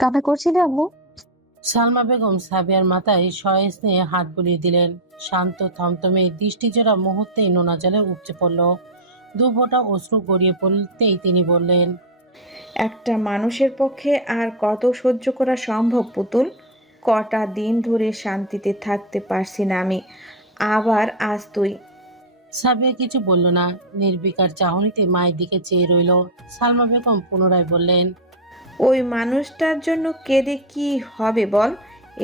কান্না করছিলে আম্মু? সালমা বেগম সাবিয়ার মাথায় সস্নেহে হাত বুলিয়ে দিলেন। শান্ত থমথমে দৃষ্টিজোড়া মুহূর্তেই নোনা জলে উপচে পড়ল। দু ফোঁটা অশ্রু গড়িয়ে পড়তেই তিনি বললেন, একটা মানুষের পক্ষে আর কত সহ্য করা সম্ভব পুতুল? কটা দিন ধরে শান্তিতে থাকতে পারছি না আমি, আবার আজ তুই। সাবিয়া কিছু বলল না, নির্বিকার চাহনিতে মায়ের দিকে চেয়ে রইল। সালমা বেগম পুনরায় বললেন, ওই মানুষটার জন্য কেঁদে কি হবে বল?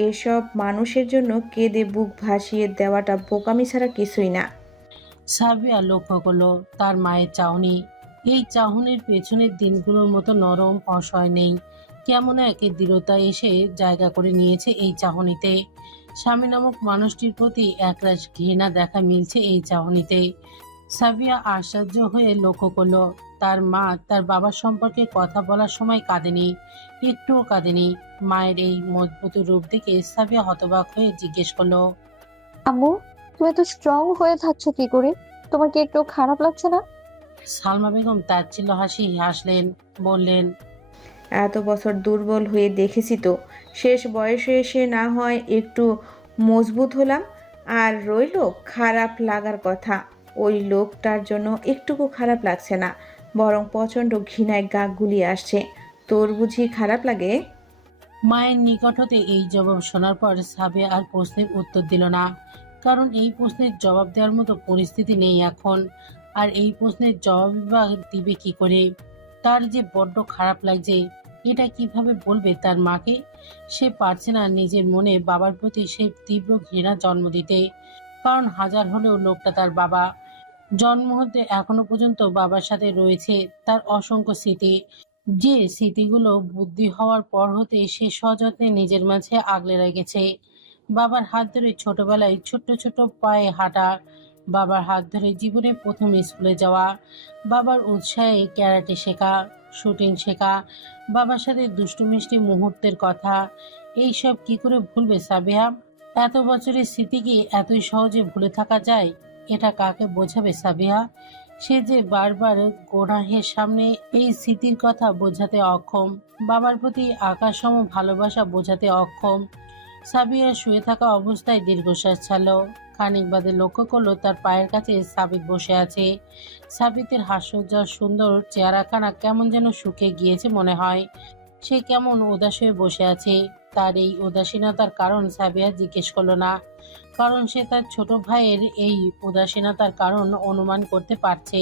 এসব মানুষের জন্য কেঁদে বুক ভাসিয়ে দেওয়াটা বোকামি ছাড়া কিছুই না। সাবিয়া লক্ষ্য করলো তার মায়ের চাহনি। এই চাহনির পেছনের দিনগুলোর মতো নরম অসহায় নেই। কেমন এক দৃঢ়তা এসে জায়গা করে নিয়েছে এই চাহনিতে। স্বামী নামক মানুষটির প্রতি একরাশ ঘৃণা দেখা মিলছে এই চাহনিতে। সাবিয়া আশ্চর্য হয়ে লক্ষ্য করলো তার মা তার বাবার সম্পর্কে কথা বলার সময় কাঁদেনি, একটুও কাঁদেনি। মায়ের এই মজবুত রূপ দেখে সাবিয়া হতবাক হয়ে জিজ্ঞেস করলো, আম্মু, তুমি এত স্ট্রং হয়ে থাকছো কি করে? তোমার কি একটু খারাপ লাগছে না? সালমা বেগম তাচ্ছিল্য হাসি হাসলেন, বললেন, এত বছর দুর্বল হয়ে দেখেছি তো, শেষ বয়সে এসে না হয় একটু মজবুত হলাম। আর রইল খারাপ লাগার কথা, ওই লোকটার জন্য একটুকু খারাপ লাগছে না, বরং প্রচণ্ড ঘৃণায় গা গুলিয়ে আসছে। তোর বুঝি খারাপ লাগে? মায়ের নিকট হতে এই জবাব শোনার পর সাবে আর প্রশ্নের উত্তর দিল না। কারণ এই প্রশ্নের জবাব দেওয়ার মতো পরিস্থিতি নেই এখন। আর এই প্রশ্নের জবাব বা দিবে কি করে? তার যে বড্ড খারাপ লাগছে, এটা কিভাবে বলবে তার মাকে? সে পারছে না নিজের মনে বাবার প্রতি সে তীব্র ঘৃণা জন্ম দিতে। কারণ হাজার হলেও লোকটা তার বাবা। জন্ম হতে এখনো পর্যন্ত বাবার সাথে রয়েছে তার অসংখ্য স্মৃতি, যে স্মৃতিগুলো বুদ্ধি হওয়ার পর হতে সে সযত্নে নিজের মাঝে আগলে রেখেছে। বাবার হাত ধরে ছোটবেলায় ছোট্ট ছোট পায়ে হাঁটা, বাবার হাত ধরে জীবনে প্রথম স্কুলে যাওয়া, বাবার উৎসাহে ক্যারাটে শেখা, শুটিং শেখা, বাবার সাথে দুষ্টু মিষ্টি মুহূর্তের কথা, এইসব কি করে ভুলবে সাবিহা? এত বছরের স্মৃতি কি এতই সহজে ভুলে থাকা যায়? এটা কাকে বোঝাবে সাবিহা? সে যে বারবার গোনাহের সামনে এই স্মৃতির কথা বোঝাতে অক্ষম, বাবার প্রতি আকাশসম ভালোবাসা বোঝাতে অক্ষম। সাবিয়া শুয়ে থাকা অবস্থায় দীর্ঘশ্বাস ছাড়ল। খানিক বাদে লক্ষ্য করলো তার পায়ের কাছে সাবিত বসে আছে। সাবিতের হাস্যোজ্জ্বল সুন্দর চেহারাখানা কেমন যেন শুকিয়ে গিয়েছে মনে হয়। সে কেমন উদাস হয়ে বসে আছে। তার এই উদাসীনতার কারণ সাবিয়া জিজ্ঞেস করলো না, কারণ সে তার ছোট ভাইয়ের এই উদাসীনতার কারণ অনুমান করতে পারছে।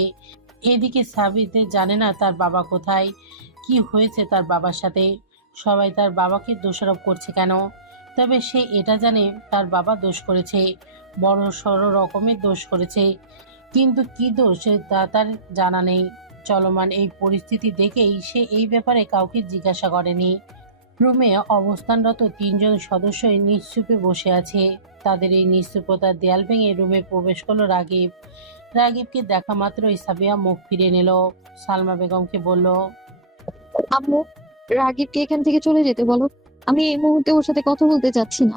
এদিকে সাবিত জানে না তার বাবা কোথায়, কি হয়েছে তার বাবার সাথে, সবাই তার বাবাকে দোষারোপ করছে কেন। তবে সে এটা জানে তার বাবা দোষ করেছে, বড় সড় রকমের দোষ করেছে। কিন্তু কি দোষ তা তার জানা নেই। চলমান এই পরিস্থিতি দেখেই সে এই ব্যাপারে কাউকে জিজ্ঞাসা করেনি। রুমে অবস্থানরত তিনজন সদস্যই নিশ্চুপে বসে আছে। তাদের এই নিশ্চুপতার দেয়াল ভেঙে রুমে প্রবেশ করলো রাগিব। রাগিবকে দেখা মাত্রই সাবিয়া মুখ ফিরিয়ে নিল। সালমা বেগমকে বলল, আম্মু, রাগিবকে এখান থেকে চলে যেতে বলো। আমি এই মুহূর্তে ওর সাথে কথা বলতে চাচ্ছি না।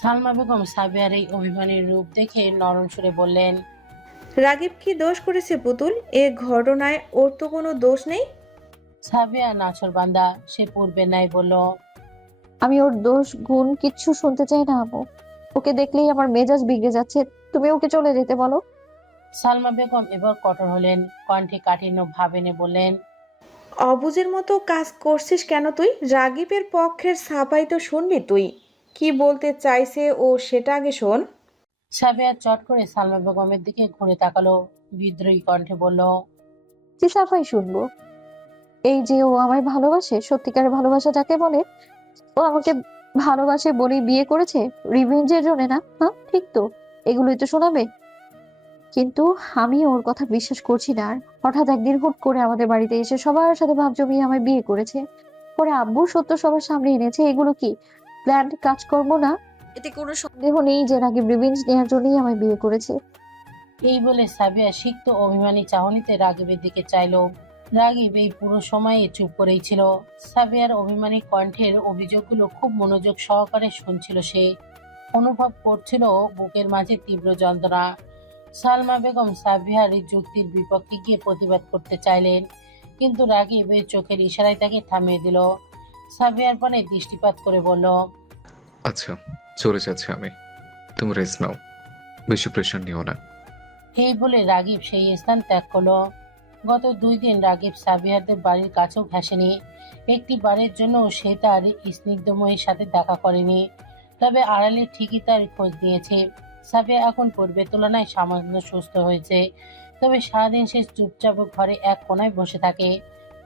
সালমা বেগম সাবিয়ার এই অভিমানী রূপ দেখে নরম সুরে বললেন, রাগিব কি দোষ করেছে পুতুল? এ ঘটনায় ওর তো কোনো দোষ নেই। সাবিয়া নাছোড়বান্দা, সে পূর্বে নাই বলল, আমি ওর দোষ গুণ কিচ্ছু শুনতে চাই না আম্মু। ওকে দেখলেই আমার মেজাজ বিগড়ে যাচ্ছে। তুমি ওকে চলে যেতে বলো। সালমা বেগম এবার কঠোর হলেন, কণ্ঠে কাঠিন্য ভাব এনে বললেন, অবুঝের মতো কাজ করছিস কেন তুই? রাগিবের পক্ষের সাফাই তো শুনবি তুই। কি বলতে চাইছে ও সেটা আগে শোন। সাবিয়া চট করে সালমা বেগমের দিকে ঘুরে তাকালো, বিদ্রোহী কণ্ঠে বলল, কি সাফাই শুনবো? এই যে ও আমায় ভালোবাসে, সত্যিকারের ভালোবাসা যাকে বলে। ও আমাকে ভালোবাসে বলেই বিয়ে করেছে, রিভেঞ্জের জন্য না? হ্যাঁ, ঠিক তো। এগুলোই তো শোনাবে। কিন্তু আমি ওর কথা বিশ্বাস করছি না আর। হঠাৎ একদিন হুট করে আমাদের বাড়িতে এসে সবার সাথে ভাব জমিয়ে আমায় বিয়ে করেছে। পরে আব্বু সত্য সবার সামনে এনেছে। এগুলো কি প্ল্যান্ড কাজকর্ম না? এতে কোনো সন্দেহ নেই যে রাগিব রিভেঞ্জ নেওয়ার জন্যই আমায় বিয়ে করেছে। এই বলে সাবিয়া সিক্ত অভিমানী চাহনিতে রাগিবের দিকে চাইল। রাগিব এই পুরো সময়ে চুপ করেই ছিল। সাবিয়ার অভিমানী কণ্ঠের অভিযোগগুলো খুব মনোযোগ সহকারে শুনছিল সে। অনুভব করছিল বুকের মাঝে তীব্র যন্ত্রণা। সালমা বেগম সাবিয়ার এই যুক্তির বিপক্ষে গিয়ে প্রতিবাদ করতে চাইলেন, কিন্তু রাগিব চোখের ইশারায় তাকে থামিয়ে দিল। সাবিয়ার পানে দৃষ্টিপাত করে বলল, আচ্ছা, চলে যাচ্ছে আমি। তুমি রেস্ট নাও, বেশি প্রেশার নিও না। এই বলে রাগিব সেই স্থান ত্যাগ করলো। গত 2 দিন রাগিব সাবিয়াদের বাড়ির কাছেও ঘেঁষেনি। একটি বারের জন্য সে তার স্নিগ্ধময়ীর সাথে দেখা করেনি, তবে আড়ালে ঠিকই তার খোঁজ নিয়েছে। সাবিয়া এখন পূর্বের তুলনায় সামান্য সুস্থ হয়েছে, তবে সারাদিন সে চুপচাপ ঘরে এক কোণায় বসে থাকে,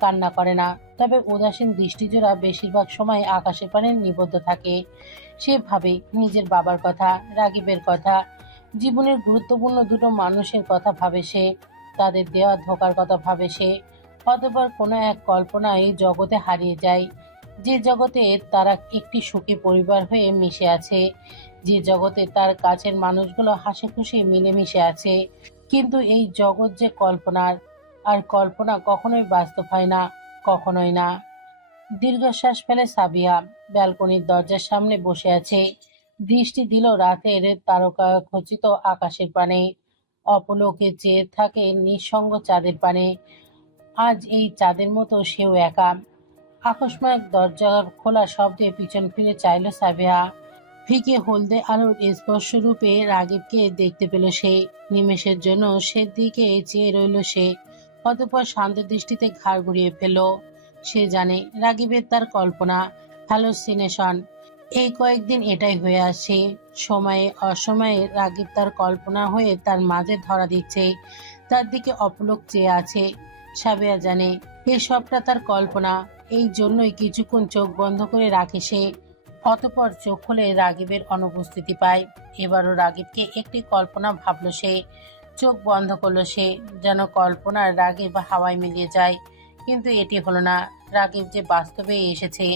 কান্না করে না। তবে উদাসীন দৃষ্টিজোড়া বেশিরভাগ সময় আকাশের পানে নিবদ্ধ থাকে। সে ভাবে নিজের বাবার কথা, রাগিবের কথা, জীবনের গুরুত্বপূর্ণ দুটো মানুষের কথা ভাবে সে, তাদের দেওয়া ধোঁকার কথা ভাবে সে। অতঃপর কোনো এক কল্পনায় জগতে হারিয়ে যায়, যে জগতে তারা একটি সুখী পরিবার হয়ে মিশে আছে, যে জগতে তার কাছের মানুষগুলো হাসি খুশি মিলেমিশে আছে। কিন্তু এই জগৎ যে কল্পনার, আর কল্পনা কখনোই বাস্তব হয় না, কখনোই না। দীর্ঘশ্বাস ফেলে সাবিয়া ব্যালকনির দরজার সামনে বসে আছে। দৃষ্টি দিল রাতের তারকা খচিত আকাশের পানে, অপলোকে চেয়ে থাকে নিঃসঙ্গ চাঁদের পানে। আজ এই চাঁদের মতো সেও একা। আকস্মাৎ দরজার খোলা শব্দে পিছন ফিরে চাইল সাবিয়া। ফিকে হলদে আলোর স্পর্শরূপে রাগিবকে দেখতে পেল সে। নিমেষের জন্য সেদিকে চেয়ে রইল সে, অতঃপর শান্ত দৃষ্টিতে ঘাড় ঘুরিয়ে ফেলল। সে জানে রাগিবের তার কল্পনা, হ্যালোসিনেশন। এই কয়েকদিন এটাই হয়ে আসছে। সময়ে অসময়ে রাগিব তার কল্পনা হয়ে তার মাঝে ধরা দিচ্ছে, তার দিকে অপলক চেয়ে আছে। সাবিয়া জানে এই সবটা তার কল্পনা, এই জন্যই কিছুক্ষণ চোখ বন্ধ করে রাখে সে। অতঃপর চোখ খুলে রাগিবের অনুপস্থিতি পায়। এবারও রাগিবকে একটি কল্পনা ভাবল সে, চোখ বন্ধ করলো সে, যেন কল্পনার রাগিব হাওয়ায় মিলিয়ে যায়। কিন্তু এটি হলো না, রাগিব যে বাস্তবে এসেছে।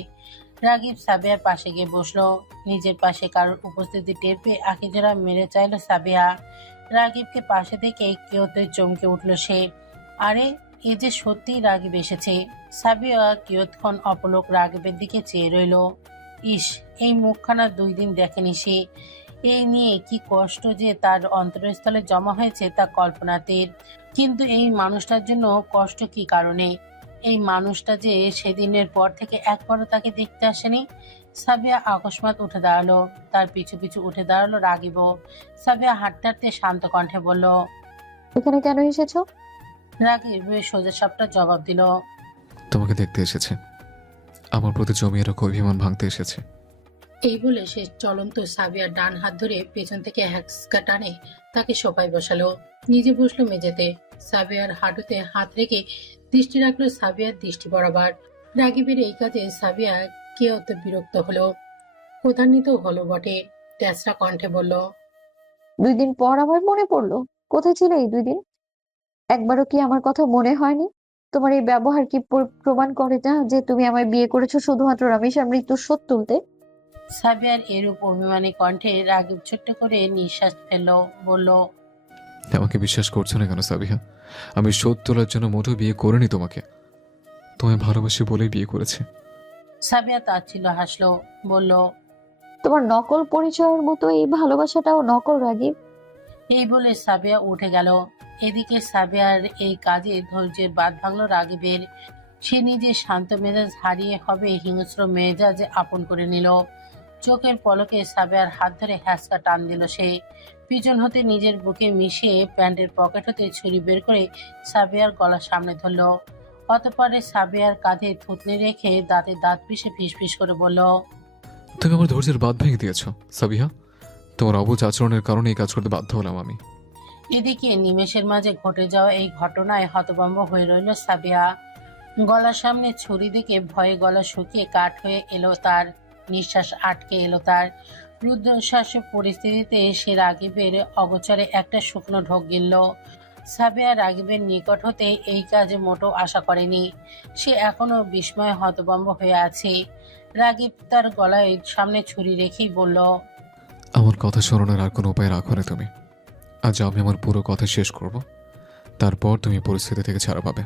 রাগিব সাবিয়ার পাশে গিয়ে বসলো। নিজের পাশে কারোর উপস্থিতি টের পেয়ে আঁকিজোড়া মেরে চাইল সাবিয়া। রাগিবকে পাশে থেকে কিয়তে চমকে উঠল সে। আরে, এ যে সত্যিই রাগিব এসেছে। সাবিয়া কিয়ৎক্ষণ অপলক রাগিবের দিকে চেয়ে রইল। ইস, এই মুখখানা 2 দিন দেখেনি সে। এই নিয়ে কি কষ্ট যে তার অন্তরস্থলে জমা হয়েছে তা কল্পনাতীত। কিন্তু এই মানুষটার জন্য কষ্ট কি কারণে? এই মানুষটা যে সেদিনের পর থেকে একবারও তাকে দেখতে আসেনি। সাবিয়া আকস্মাৎ উঠে দাঁড়ালো, তার পিছু পিছু উঠে দাঁড়ালো রাগিবও। সাবিয়া হাঁটতে হাঁটতে শান্ত কণ্ঠে বলল, এখানে কেন এসেছো? রাগিব সোজা সাপটা জবাব দিল, তোমাকে দেখতে এসেছে, আমার প্রতি জমিয়ে রাখা অভিমান ভাঙতে এসেছে। এই বলে সে চলন্ত সাবিয়ার ডান হাত ধরে পেছন থেকে হ্যাঁচকা টানে তাকে সোফায় বসালো। নিজে বসলো মেঝেতে। সাবিয়ার হাঁটুতে হাত রেখে দৃষ্টি রাখলো সাবিয়ার দৃষ্টি বরাবর। রাগিবের এই কাজে সাবিয়া কে অত বিরক্ত হলো, ক্রোধান্বিত হলো বটে। তেসরা কণ্ঠে বলল, 2 দিন পর আমার মনে পড়লো। কোথায় ছিলে এই 2 দিন? একবারও কি আমার কথা মনে হয়নি? তোমার এই ব্যবহার কি প্রমাণ করে না যে তুমি আমায় বিয়ে করেছো শুধুমাত্র রমেশের মৃত্যুর শোধ তুলতে? সাবিয়ার এরূপ অভিমানী কণ্ঠে রাগিব ছোট্ট করে নিঃশ্বাস ফেললো, বলল, আমাকে বিশ্বাস করছো না কেন সাবিহা? আমি শোধ তোলার জন্য মোটেও বিয়ে করিনি তোমাকে, তোমায় ভালোবাসি বলেই বিয়ে করেছি। সাবিয়া তাচ্ছিল্য হাসলো, বলল, তোমার নকল পরিচয়ের মতো এই ভালোবাসাটাও নকল, রাগিব। এই বলে সাবিয়া উঠে গেল। এদিকে সাবিয়ার এই কাজে ধৈর্যের বাঁধ ভাঙল রাগিবের। সে নিজের শান্ত মেজাজ হারিয়ে হবে হিংস্র মেজাজে আপন করে নিল। চোখের পলকে সাবিয়ার হাত ধরে হ্যাঁচকা টান দিল সে। পিছন হতে নিজের বুকে মিশিয়ে প্যান্টের পকেট হতে ছুরি বের করে সাবিয়ার গলার সামনে ধরল। অতঃপরে সাবিয়ার কাঁধে থুতনি রেখে দাঁতে দাঁত পিষে ফিসফিস করে বলল, তুমি আমার ধৈর্যের বাঁধ ভেঙে দিয়েছ সাবিহা, তোমার অবুঝ আচরণের কারণে এই কাজ করতে বাধ্য হলাম আমি। এদিকে নিমেষের মাঝে ঘটে যাওয়া এই ঘটনায় হতভম্ব হয়ে রইল সাবিয়া। গলার সামনে ছুরি দিকে ভয়ে গলা শুকিয়ে কাঠ হয়ে এলো তার, নিঃশ্বাস আটকে এলো তার। রুদ্ধশ্বাস পরিস্থিতিতে সে রাগিবের অগোচরে একটা শুকনো ঢোক গিলল। সাবিয়া রাগিবের নিকট হতে এই কাজে মোটেও আশা করেনি। সে এখনো বিস্ময়ে হতভম্ব হয়ে আছে। রাগিব তার গলায় সামনে ছুরি রেখেই বলল, আমার কথা শোনানোর আর কোনো উপায় রাখো না তুমি। আজ আমি আমার পুরো কথা শেষ করব, তারপর তুমি পরিস্থিতি থেকে ছাড়া পাবে।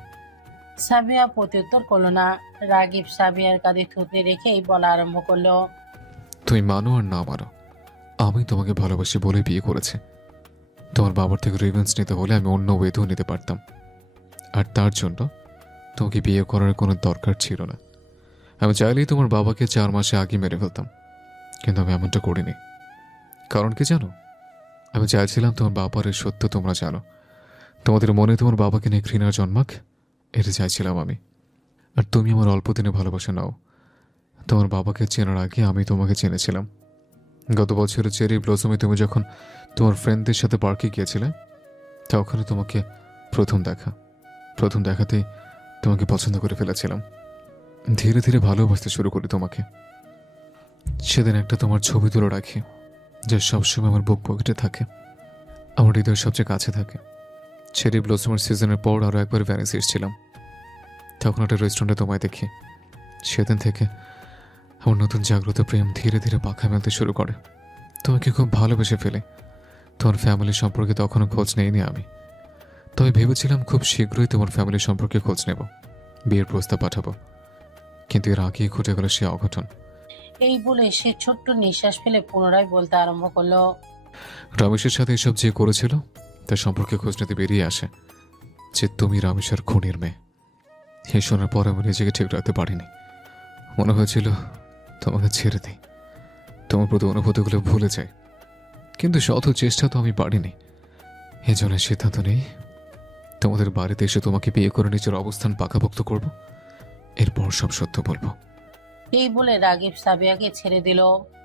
সাবিয়া প্রত্যুত্তর করল না। রাগিব সাবিয়ার কাঁধে থুতনি রেখেই বলা আরম্ভ করলো, তুমি মানো আর না মানো, আমি তোমাকে ভালোবাসি বলে বিয়ে করেছি। তোমার বাবার থেকে রিভেন্স নিতে হলে আমি অন্য ওয়েতেও নিতে পারতাম, আর তার জন্য তোমাকে বিয়ে করার কোনো দরকার ছিল না। আমি চাইলেই তোমার বাবাকে 4 মাসে আগে মেরে ফেলতাম, কিন্তু আমি এমনটা করিনি। কারণ কি জানো? আমি চাইছিলাম তোমার বাবার এই সত্য তোমরা জানো, তোমাদের মনে তোমার বাবাকে নিয়ে ঘৃণার জন্মাক, এটা চাইছিলাম আমি। আর তুমি আমার অল্প দিনে ভালোবাসা নাও। তোমার বাবাকে চেনার আগে আমি তোমাকে চিনেছিলাম। গত বছরের চেরি ব্লসমে তুমি যখন তোমার ফ্রেন্ডদের সাথে পার্কে গিয়েছিলে, তখনই তোমাকে প্রথম দেখাতেই তোমাকে পছন্দ করে ফেলেছিলাম। ধীরে ধীরে ভালোবাসতে শুরু করি তোমাকে। সেদিন একটা তোমার ছবি তুলে রাখি, যা সবসময় আমার বুক পকেটে থাকে, আমার হৃদয়ের সবচেয়ে কাছে থাকে। চেরি ব্লসমের সিজনের পর আরও একবার ভ্যানিস এসেছিলাম, তখন একটা রেস্টুরেন্টে তোমায় দেখি। সেদিন থেকে আমার নতুন জাগ্রত প্রেম ধীরে ধীরে পাখা মেলতে শুরু করে। তোমাকে খুব ভালোবেসে ফেলে। তোমার ফ্যামিলি সম্পর্কে তখনও খোঁজ নেইনি আমি, তবে ভেবেছিলাম খুব শীঘ্রই তোমার ফ্যামিলি সম্পর্কে খোঁজ নেব, বিয়ের প্রস্তাব পাঠাবো। কিন্তু এর আগেই ঘটে গেল সে অঘটন। এই বলে সে ছোট্ট নিঃশ্বাস ফেলে পুনরায় বলতে আরম্ভ করলো। রমেশের সাথে এসব যে করেছিল তার সম্পর্কে খোঁজ নিতে বেরিয়ে আসে যে তুমি রমেশের খুনির মেয়ে। এ শোনার পর আমি নিজেকে ঠিক রাখতে পারিনি। মনে হয়েছিল তোমাকে ছেড়ে দিই, তোমার প্রতি অনুভূতিগুলো ভুলে যাই, কিন্তু শত চেষ্টা তো আমি পারিনি। এই জন্য সিদ্ধান্ত নেই তোমাদের বাড়িতে এসে তোমাকে বিয়ে করে নিজের অবস্থান পাকাপোক্ত করব, এরপর সব সত্য বলবো। এই বলে রাগিব সাবিয়াকে ছেড়ে দিল।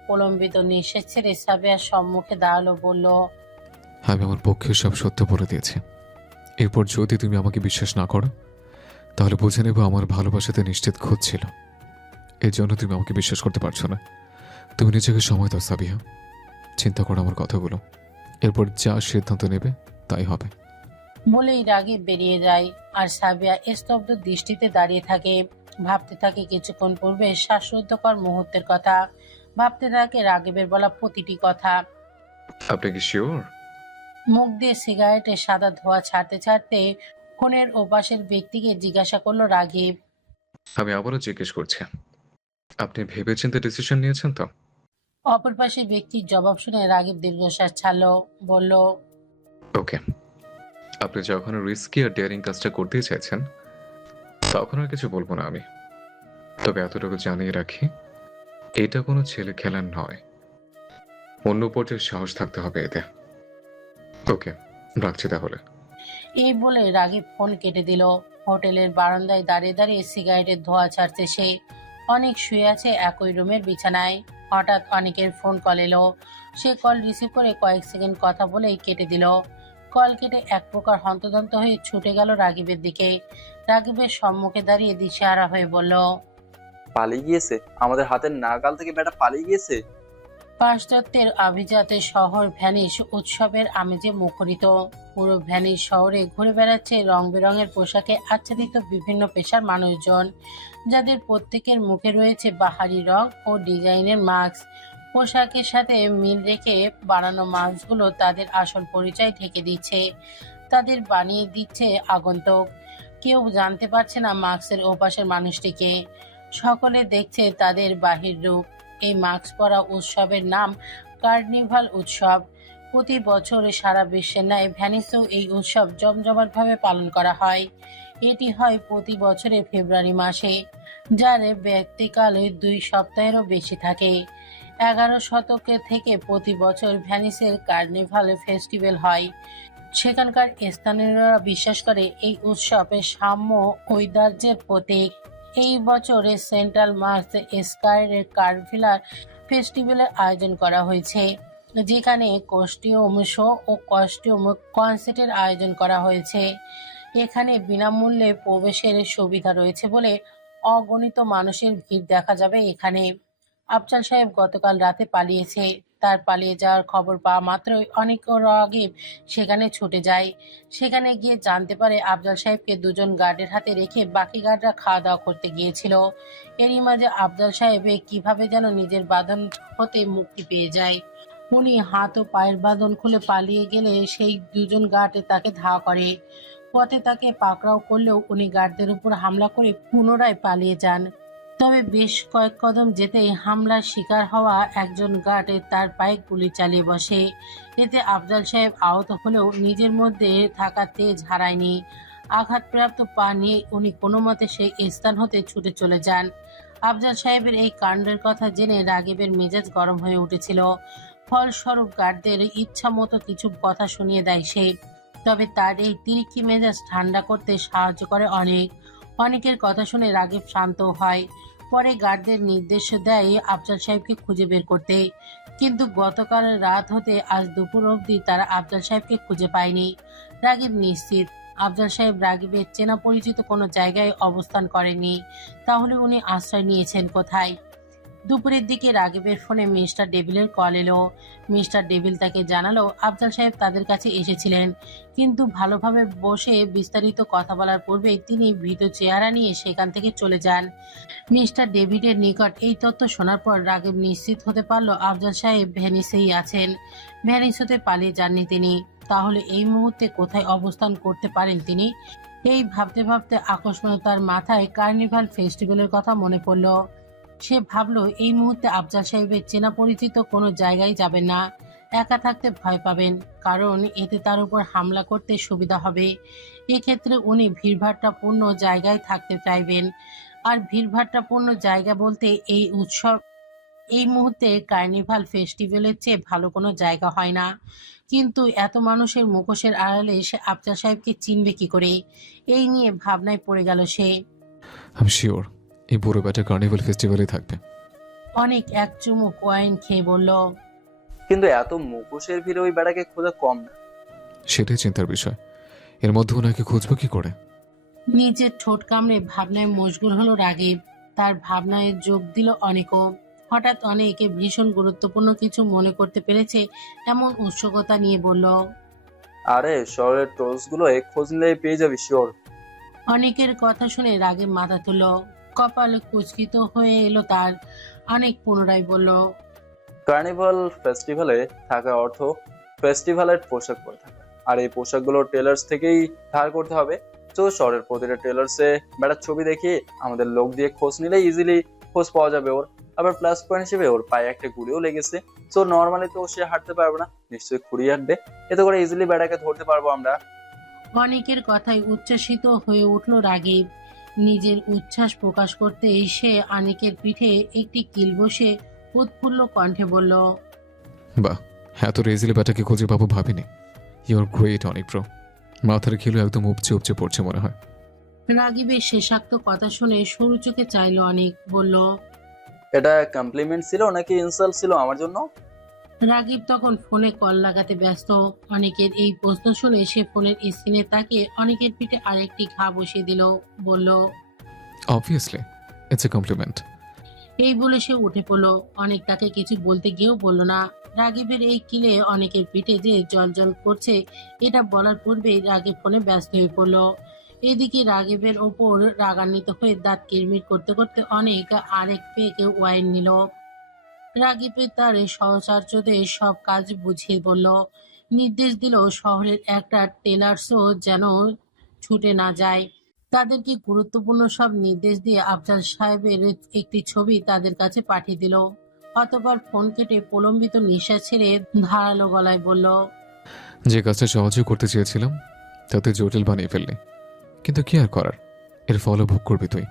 প্রলম্বিত নিঃশ্বাস ছেড়ে সাবিয়ার সম্মুখে দাঁড়ালো, বলল, আমি আমার পক্ষে সব সত্য বলে দিয়েছি। এরপর যদি তুমি আমাকে বিশ্বাস না করো, তাহলে বুঝে নেব আমার ভালোবাসাতে নিশ্চিত খোঁজ ছিল। এর জন্য তুমি আমাকে বিশ্বাস করতে পারছো না। তুমি নিজেকে সময় দাও সাবিয়া, চিন্তা করো আমার কথাগুলো, এরপর যা সিদ্ধান্ত নেবে তাই হবে। বলেই রাগিব বেরিয়ে যায়। আর সাবিয়া স্তব্ধ দৃষ্টিতে দাঁড়িয়ে থাকে, ভাবতে থাকে কিছুক্ষণ পূর্বে শ্বাসরুদ্ধকর মুহূর্তের কথা, ভাবতে থাকে রাগিবের বলা প্রতিটি কথা। আপনি কি শিওর? মুখ দিয়ে সিগারেটের সাদা ধোঁয়া ছাড়তে ছাড়তে ফোনের ওপাশের ব্যক্তিকে জিজ্ঞাসা করলো রাগিব। আমি আবারও জিজ্ঞেস করছি, আপনি ভেবেচিন্তে ডিসিশন নিয়েছেন তো? অপর পাশের ব্যক্তির জবাব শুনে রাগিব দীর্ঘশ্বাস ছাড়লো, বলল, ওকে, আপনি যখন রিস্কি আর ডেয়ারিং কাজটা করতে চাইছেন, তখন আর কিছু বলবো না আমি। তবে এতটুকু জানিয়ে রাখি, এটা কোনো ছেলে খেলার নয়, অন্য পর্যায়ে সাহস থাকতে হবে এতে। ওকে, রাখছি তাহলে। এই বলে রাগিব ফোন কেটে দিল। হোটেলের বারান্দায় দাঁড়িয়ে দাঁড়িয়ে সিগারেটের ধোঁয়া ছাড়ছে সে। অনেক শুয়ে আছে একই রুমের বিছানায়। হঠাৎ অনেকের ফোন কল এলো। সে কল রিসিভ করে কয়েক সেকেন্ড কথা বলেই কেটে দিল। কল কেটে এক প্রকার হন্তদন্ত হয়ে ছুটে গেল রাগিবের দিকে। রাগিবের সম্মুখে দাঁড়িয়ে দিশেহারা হয়ে বলল, পালিয়ে গিয়েছে, আমাদের হাতের নাগাল থেকে বেটা পালিয়ে গিয়েছে। পাশ্চাত্যের আভিজাতে শহর ভ্যানিস উৎসবের আমেজে মুখরিত। পুরো ভ্যানিস শহরে ঘুরে বেড়াচ্ছে রং বেরঙের পোশাকে আচ্ছাদিত বিভিন্ন পেশার মানুষজন, যাদের প্রত্যেকের মুখে রয়েছে বাহারি রং ও ডিজাইনের মাস্ক। পোশাকের সাথে মিল রেখে বানানো মাস্কগুলো তাদের আসল পরিচয় ঢেকে দিচ্ছে, তাদের বানিয়ে দিচ্ছে আগন্তুক। কেউ জানতে পারছে না মাস্কের ওপাশের মানুষটিকে। সকলে দেখছে তাদের বাহির রূপ। এই মাস্ক পরা উৎসবের নাম কার্নিভাল উৎসব। প্রতি বছর সারা বিশ্বের ন্যায় ভ্যানিসেও এই উৎসব জমজমাটভাবে পালন করা হয়। এটি হয় প্রতি বছরের ফেব্রুয়ারি মাসে, যার ব্যক্তিকালে 2 সপ্তাহেরও বেশি থাকে। 11 শতকে থেকে প্রতি বছর ভ্যানিসের কার্নিভাল ফেস্টিভ্যাল হয়। সেখানকার স্থানীয়রা বিশ্বাস করে এই উৎসবের সাম্য ঐদার্যের প্রতীক। এই বছরে সেন্ট্রাল মার্চ স্কয়ারে কার্নিভাল ফেস্টিভ্যালের আয়োজন করা হয়েছে, যেখানে কস্টিউম শো ও কস্টিউম কনসার্টের আয়োজন করা হয়েছে। এখানে বিনামূল্যে প্রবেশের সুবিধা রয়েছে বলে অগণিত মানুষের ভিড় দেখা যাবে এখানে। আফজাল সাহেব গতকাল রাতে পালিয়েছে। তার পালিয়ে যাওয়ার খবর পাওয়া মাত্রই অনেক রাগিব সেখানে ছুটে যায়। সেখানে গিয়ে জানতে পারে আফজাল সাহেবকে 2 গার্ডের হাতে রেখে বাকি গার্ডরা খাওয়া দাওয়া করতে গিয়েছিল। এরই মাঝে আফজাল সাহেব কিভাবে যেন নিজের বাঁধন হতে মুক্তি পেয়ে যায়। উনি হাত ও পায়ের বাঁধন খুলে পালিয়ে গেলে সেই 2 গার্ড তাকে ধাওয়া করে। পথে তাকে পাকড়াও করলেও উনি গার্ডদের উপর হামলা করে পুনরায় পালিয়ে যান। তবে বেশ কয়েক কদম যেতেই হামলার শিকার হওয়া একজন গার্ড তার পায়ে গুলি চালিয়ে বসে। এতে আফজাল সাহেব আহত হলেও নিজের মধ্যে থাকা তেজ হারায়নি। আঘাতপ্রাপ্ত পা নিয়ে উনি কোনো মতে সেই স্থান হতে ছুটে চলে যান। আফজাল সাহেবের এই কাণ্ডের কথা জেনে রাগিবের মেজাজ গরম হয়ে উঠেছিল। ফলস্বরূপ গার্ডদের ইচ্ছা মতো কিছু কথা শুনিয়ে দেয় সে। তবে তার এই তিরিক্ষি মেজাজ ঠান্ডা করতে সাহায্য করে অনেকের কথা শুনে রাগিব শান্ত হয়। পরে গার্ডদের নির্দেশ দেয় আফজাল সাহেবকে খুঁজে বের করতে। কিন্তু গতকাল রাত হতে আজ দুপুর অবধি তারা আফজাল সাহেবকে খুঁজে পায়নি। রাগিব নিশ্চিত আফজাল সাহেব রাগিবের চেনা পরিচিত কোনো জায়গায় অবস্থান করেননি। তাহলে উনি আশ্রয় নিয়েছেন কোথায়? দুপুরের দিকে রাগিবের ফোনে মিস্টার ডেভিলের কল এলো। মিস্টার ডেভিল তাকে জানালো আফজাল সাহেব তাদের কাছে এসেছিলেন, কিন্তু ভালোভাবে বসে বিস্তারিত কথা বলার পূর্বেই তিনি ভীত চেহারা নিয়ে সেখান থেকে চলে যান। মিস্টার ডেভিডের নিকট এই তথ্য শোনার পর রাগিব নিশ্চিত হতে পারল আফজাল সাহেব ভ্যানিসেই আছেন। ভ্যানিস হতে পালিয়ে যাননি তিনি। তাহলে এই মুহূর্তে কোথায় অবস্থান করতে পারেন তিনি? এই ভাবতে ভাবতে আকস্মাত তার মাথায় কার্নিভাল ফেস্টিভ্যালের কথা মনে পড়ল। সে ভাবল এই মুহূর্তে আফজাল সাহেবের চেনা পরিচিত কোনো জায়গায় যাবেন না। একা থাকতে ভয় পাবেন, কারণ এতে তার উপর হামলা করতে সুবিধা হবে। এক্ষেত্রে উনি ভিড়ভাট্টাপূর্ণ জায়গায় থাকতে চাইবেন। আর ভিড়ভাট্টাপূর্ণ জায়গা বলতে এই উৎসব এই মুহূর্তে কার্নিভাল ফেস্টিভ্যালের চেয়ে ভালো কোনো জায়গা হয় না। কিন্তু এত মানুষের মুখোশের আড়ালে সে আফজাল সাহেবকে চিনবে কি করে? এই নিয়ে ভাবনায় পড়ে গেল সে। আমি শিওর এই বুড়ো ব্যাটা কার্নিভাল ফেস্টিভ্যালে থাকবে। অনেক এক চুমুক ওয়াইন খেয়ে বলল, কিন্তু এত মুখোশের ভিড়ে ওই বেড়াকে খোঁজা কম না। সেটাই চিন্তার বিষয়। এর মধ্যে ওনাকে খুঁজবো কি করে? নিজের ঠোঁট কামড়ে ভাবনায় মশগুল হলো রাগিব। তার ভাবনায় যোগ দিল অনেকও। হঠাৎ অনেকে ভীষণ গুরুত্বপূর্ণ কিছু মনে করতে পেরেছে এমন উৎসুকতা নিয়ে বলল। আরে শহরের টোস্টগুলো খোঁজ নিলেই পেয়ে যাবি শিওর। অনেকের কথা শুনে রাগে মাথা তুলল, কপাল কুচকিত হয়ে এলো তার। অনেক পুনরায় বলল, কার্নিভাল ফেস্টিভ্যালে থাকা অর্থ ফেস্টিভ্যালের পোশাক পরে থাকা, আর এই পোশাকগুলো টেলার্স থেকেই ধার করতে হবে। তো শহরের প্রতিটা টেলার্সে বেড়ার ছবি দেখিয়ে আমাদের লোক দিয়ে খোঁজ নিলে ইজিলি খোঁজ পাওয়া যাবে ওর। আবার প্লাস পয়েন্ট হিসেবে ওর পায়ে একটা গুলিও লেগেছে। তো নর্মালি তো সে হাঁটতে পারবে না, নিশ্চয়ই খুঁড়িয়ে হাঁটবে। এতে করে ইজিলি বেড়াকে ধরতে পারবো আমরা। অনেকের কথায় উচ্ছ্বাসিত হয়ে উঠল রাগিব। নিজের উচ্ছ্বাস প্রকাশ করতেই সে অনেকের পিঠে একটি কিল বসে উৎফুল্ল কণ্ঠে বলল, বাহ, এত রেজিলি ব্যাটাকে খুঁজে পাবো ভাবিনি। ইউর গ্রেট অনেক ব্রো। মাথার খিলো একদম উপচে উপচে পড়ছে মনে হয়। রাগিবের শেষাক্ত কথা শুনে সরু চোখে চাইল অনেক, বলল, এটা কমপ্লিমেন্ট ছিল নাকি ইনসাল্ট ছিল আমার জন্য? রাগিব তখন ফোনে কল লাগাতে ব্যস্ত। অনেকের এই প্রশ্ন শুনে সে ফোনের স্ক্রিনে তাকিয়ে অনেকের পিঠে আরেকটি ঘা বসিয়ে দিল, বলল, অবভিয়াসলি ইটস এ কমপ্লিমেন্ট। এই বলে সে উঠে পড়লো। অনেক তাকে কিছু বলতে গিয়েও বলল না। রাগিবের এই কিলে অনেকের পিঠে যে জল করছে এটা বলার পূর্বেই রাগিব ফোনে ব্যস্ত হয়ে পড়লো। এদিকে রাগিবের ওপর রাগান্বিত হয়ে দাঁত কিরমির করতে করতে অনেক আরেক পেকে ওয়াইন নিল। রাগিবের তার সহচর্যদের সব কাজ বুঝিয়ে বলল, নির্দেশ দিল শহরের একটা টেলার্সও যেন ছুটে না যায়। তাদেরকে গুরুত্বপূর্ণ সব নির্দেশ দিয়ে আফজাল সাহেবের একটি ছবি তাদের কাছে পাঠিয়ে দিল। অতঃপর ফোন কেটে প্রলম্বিত নিঃশ্বাস ছেড়ে ধারালো গলায় বলল, যে কাজটা সহজে করতে চেয়েছিলাম তাতে জটিল বানিয়ে ফেললি, কিন্তু কি আর করার, এর ফলও ভোগ করবি তুই।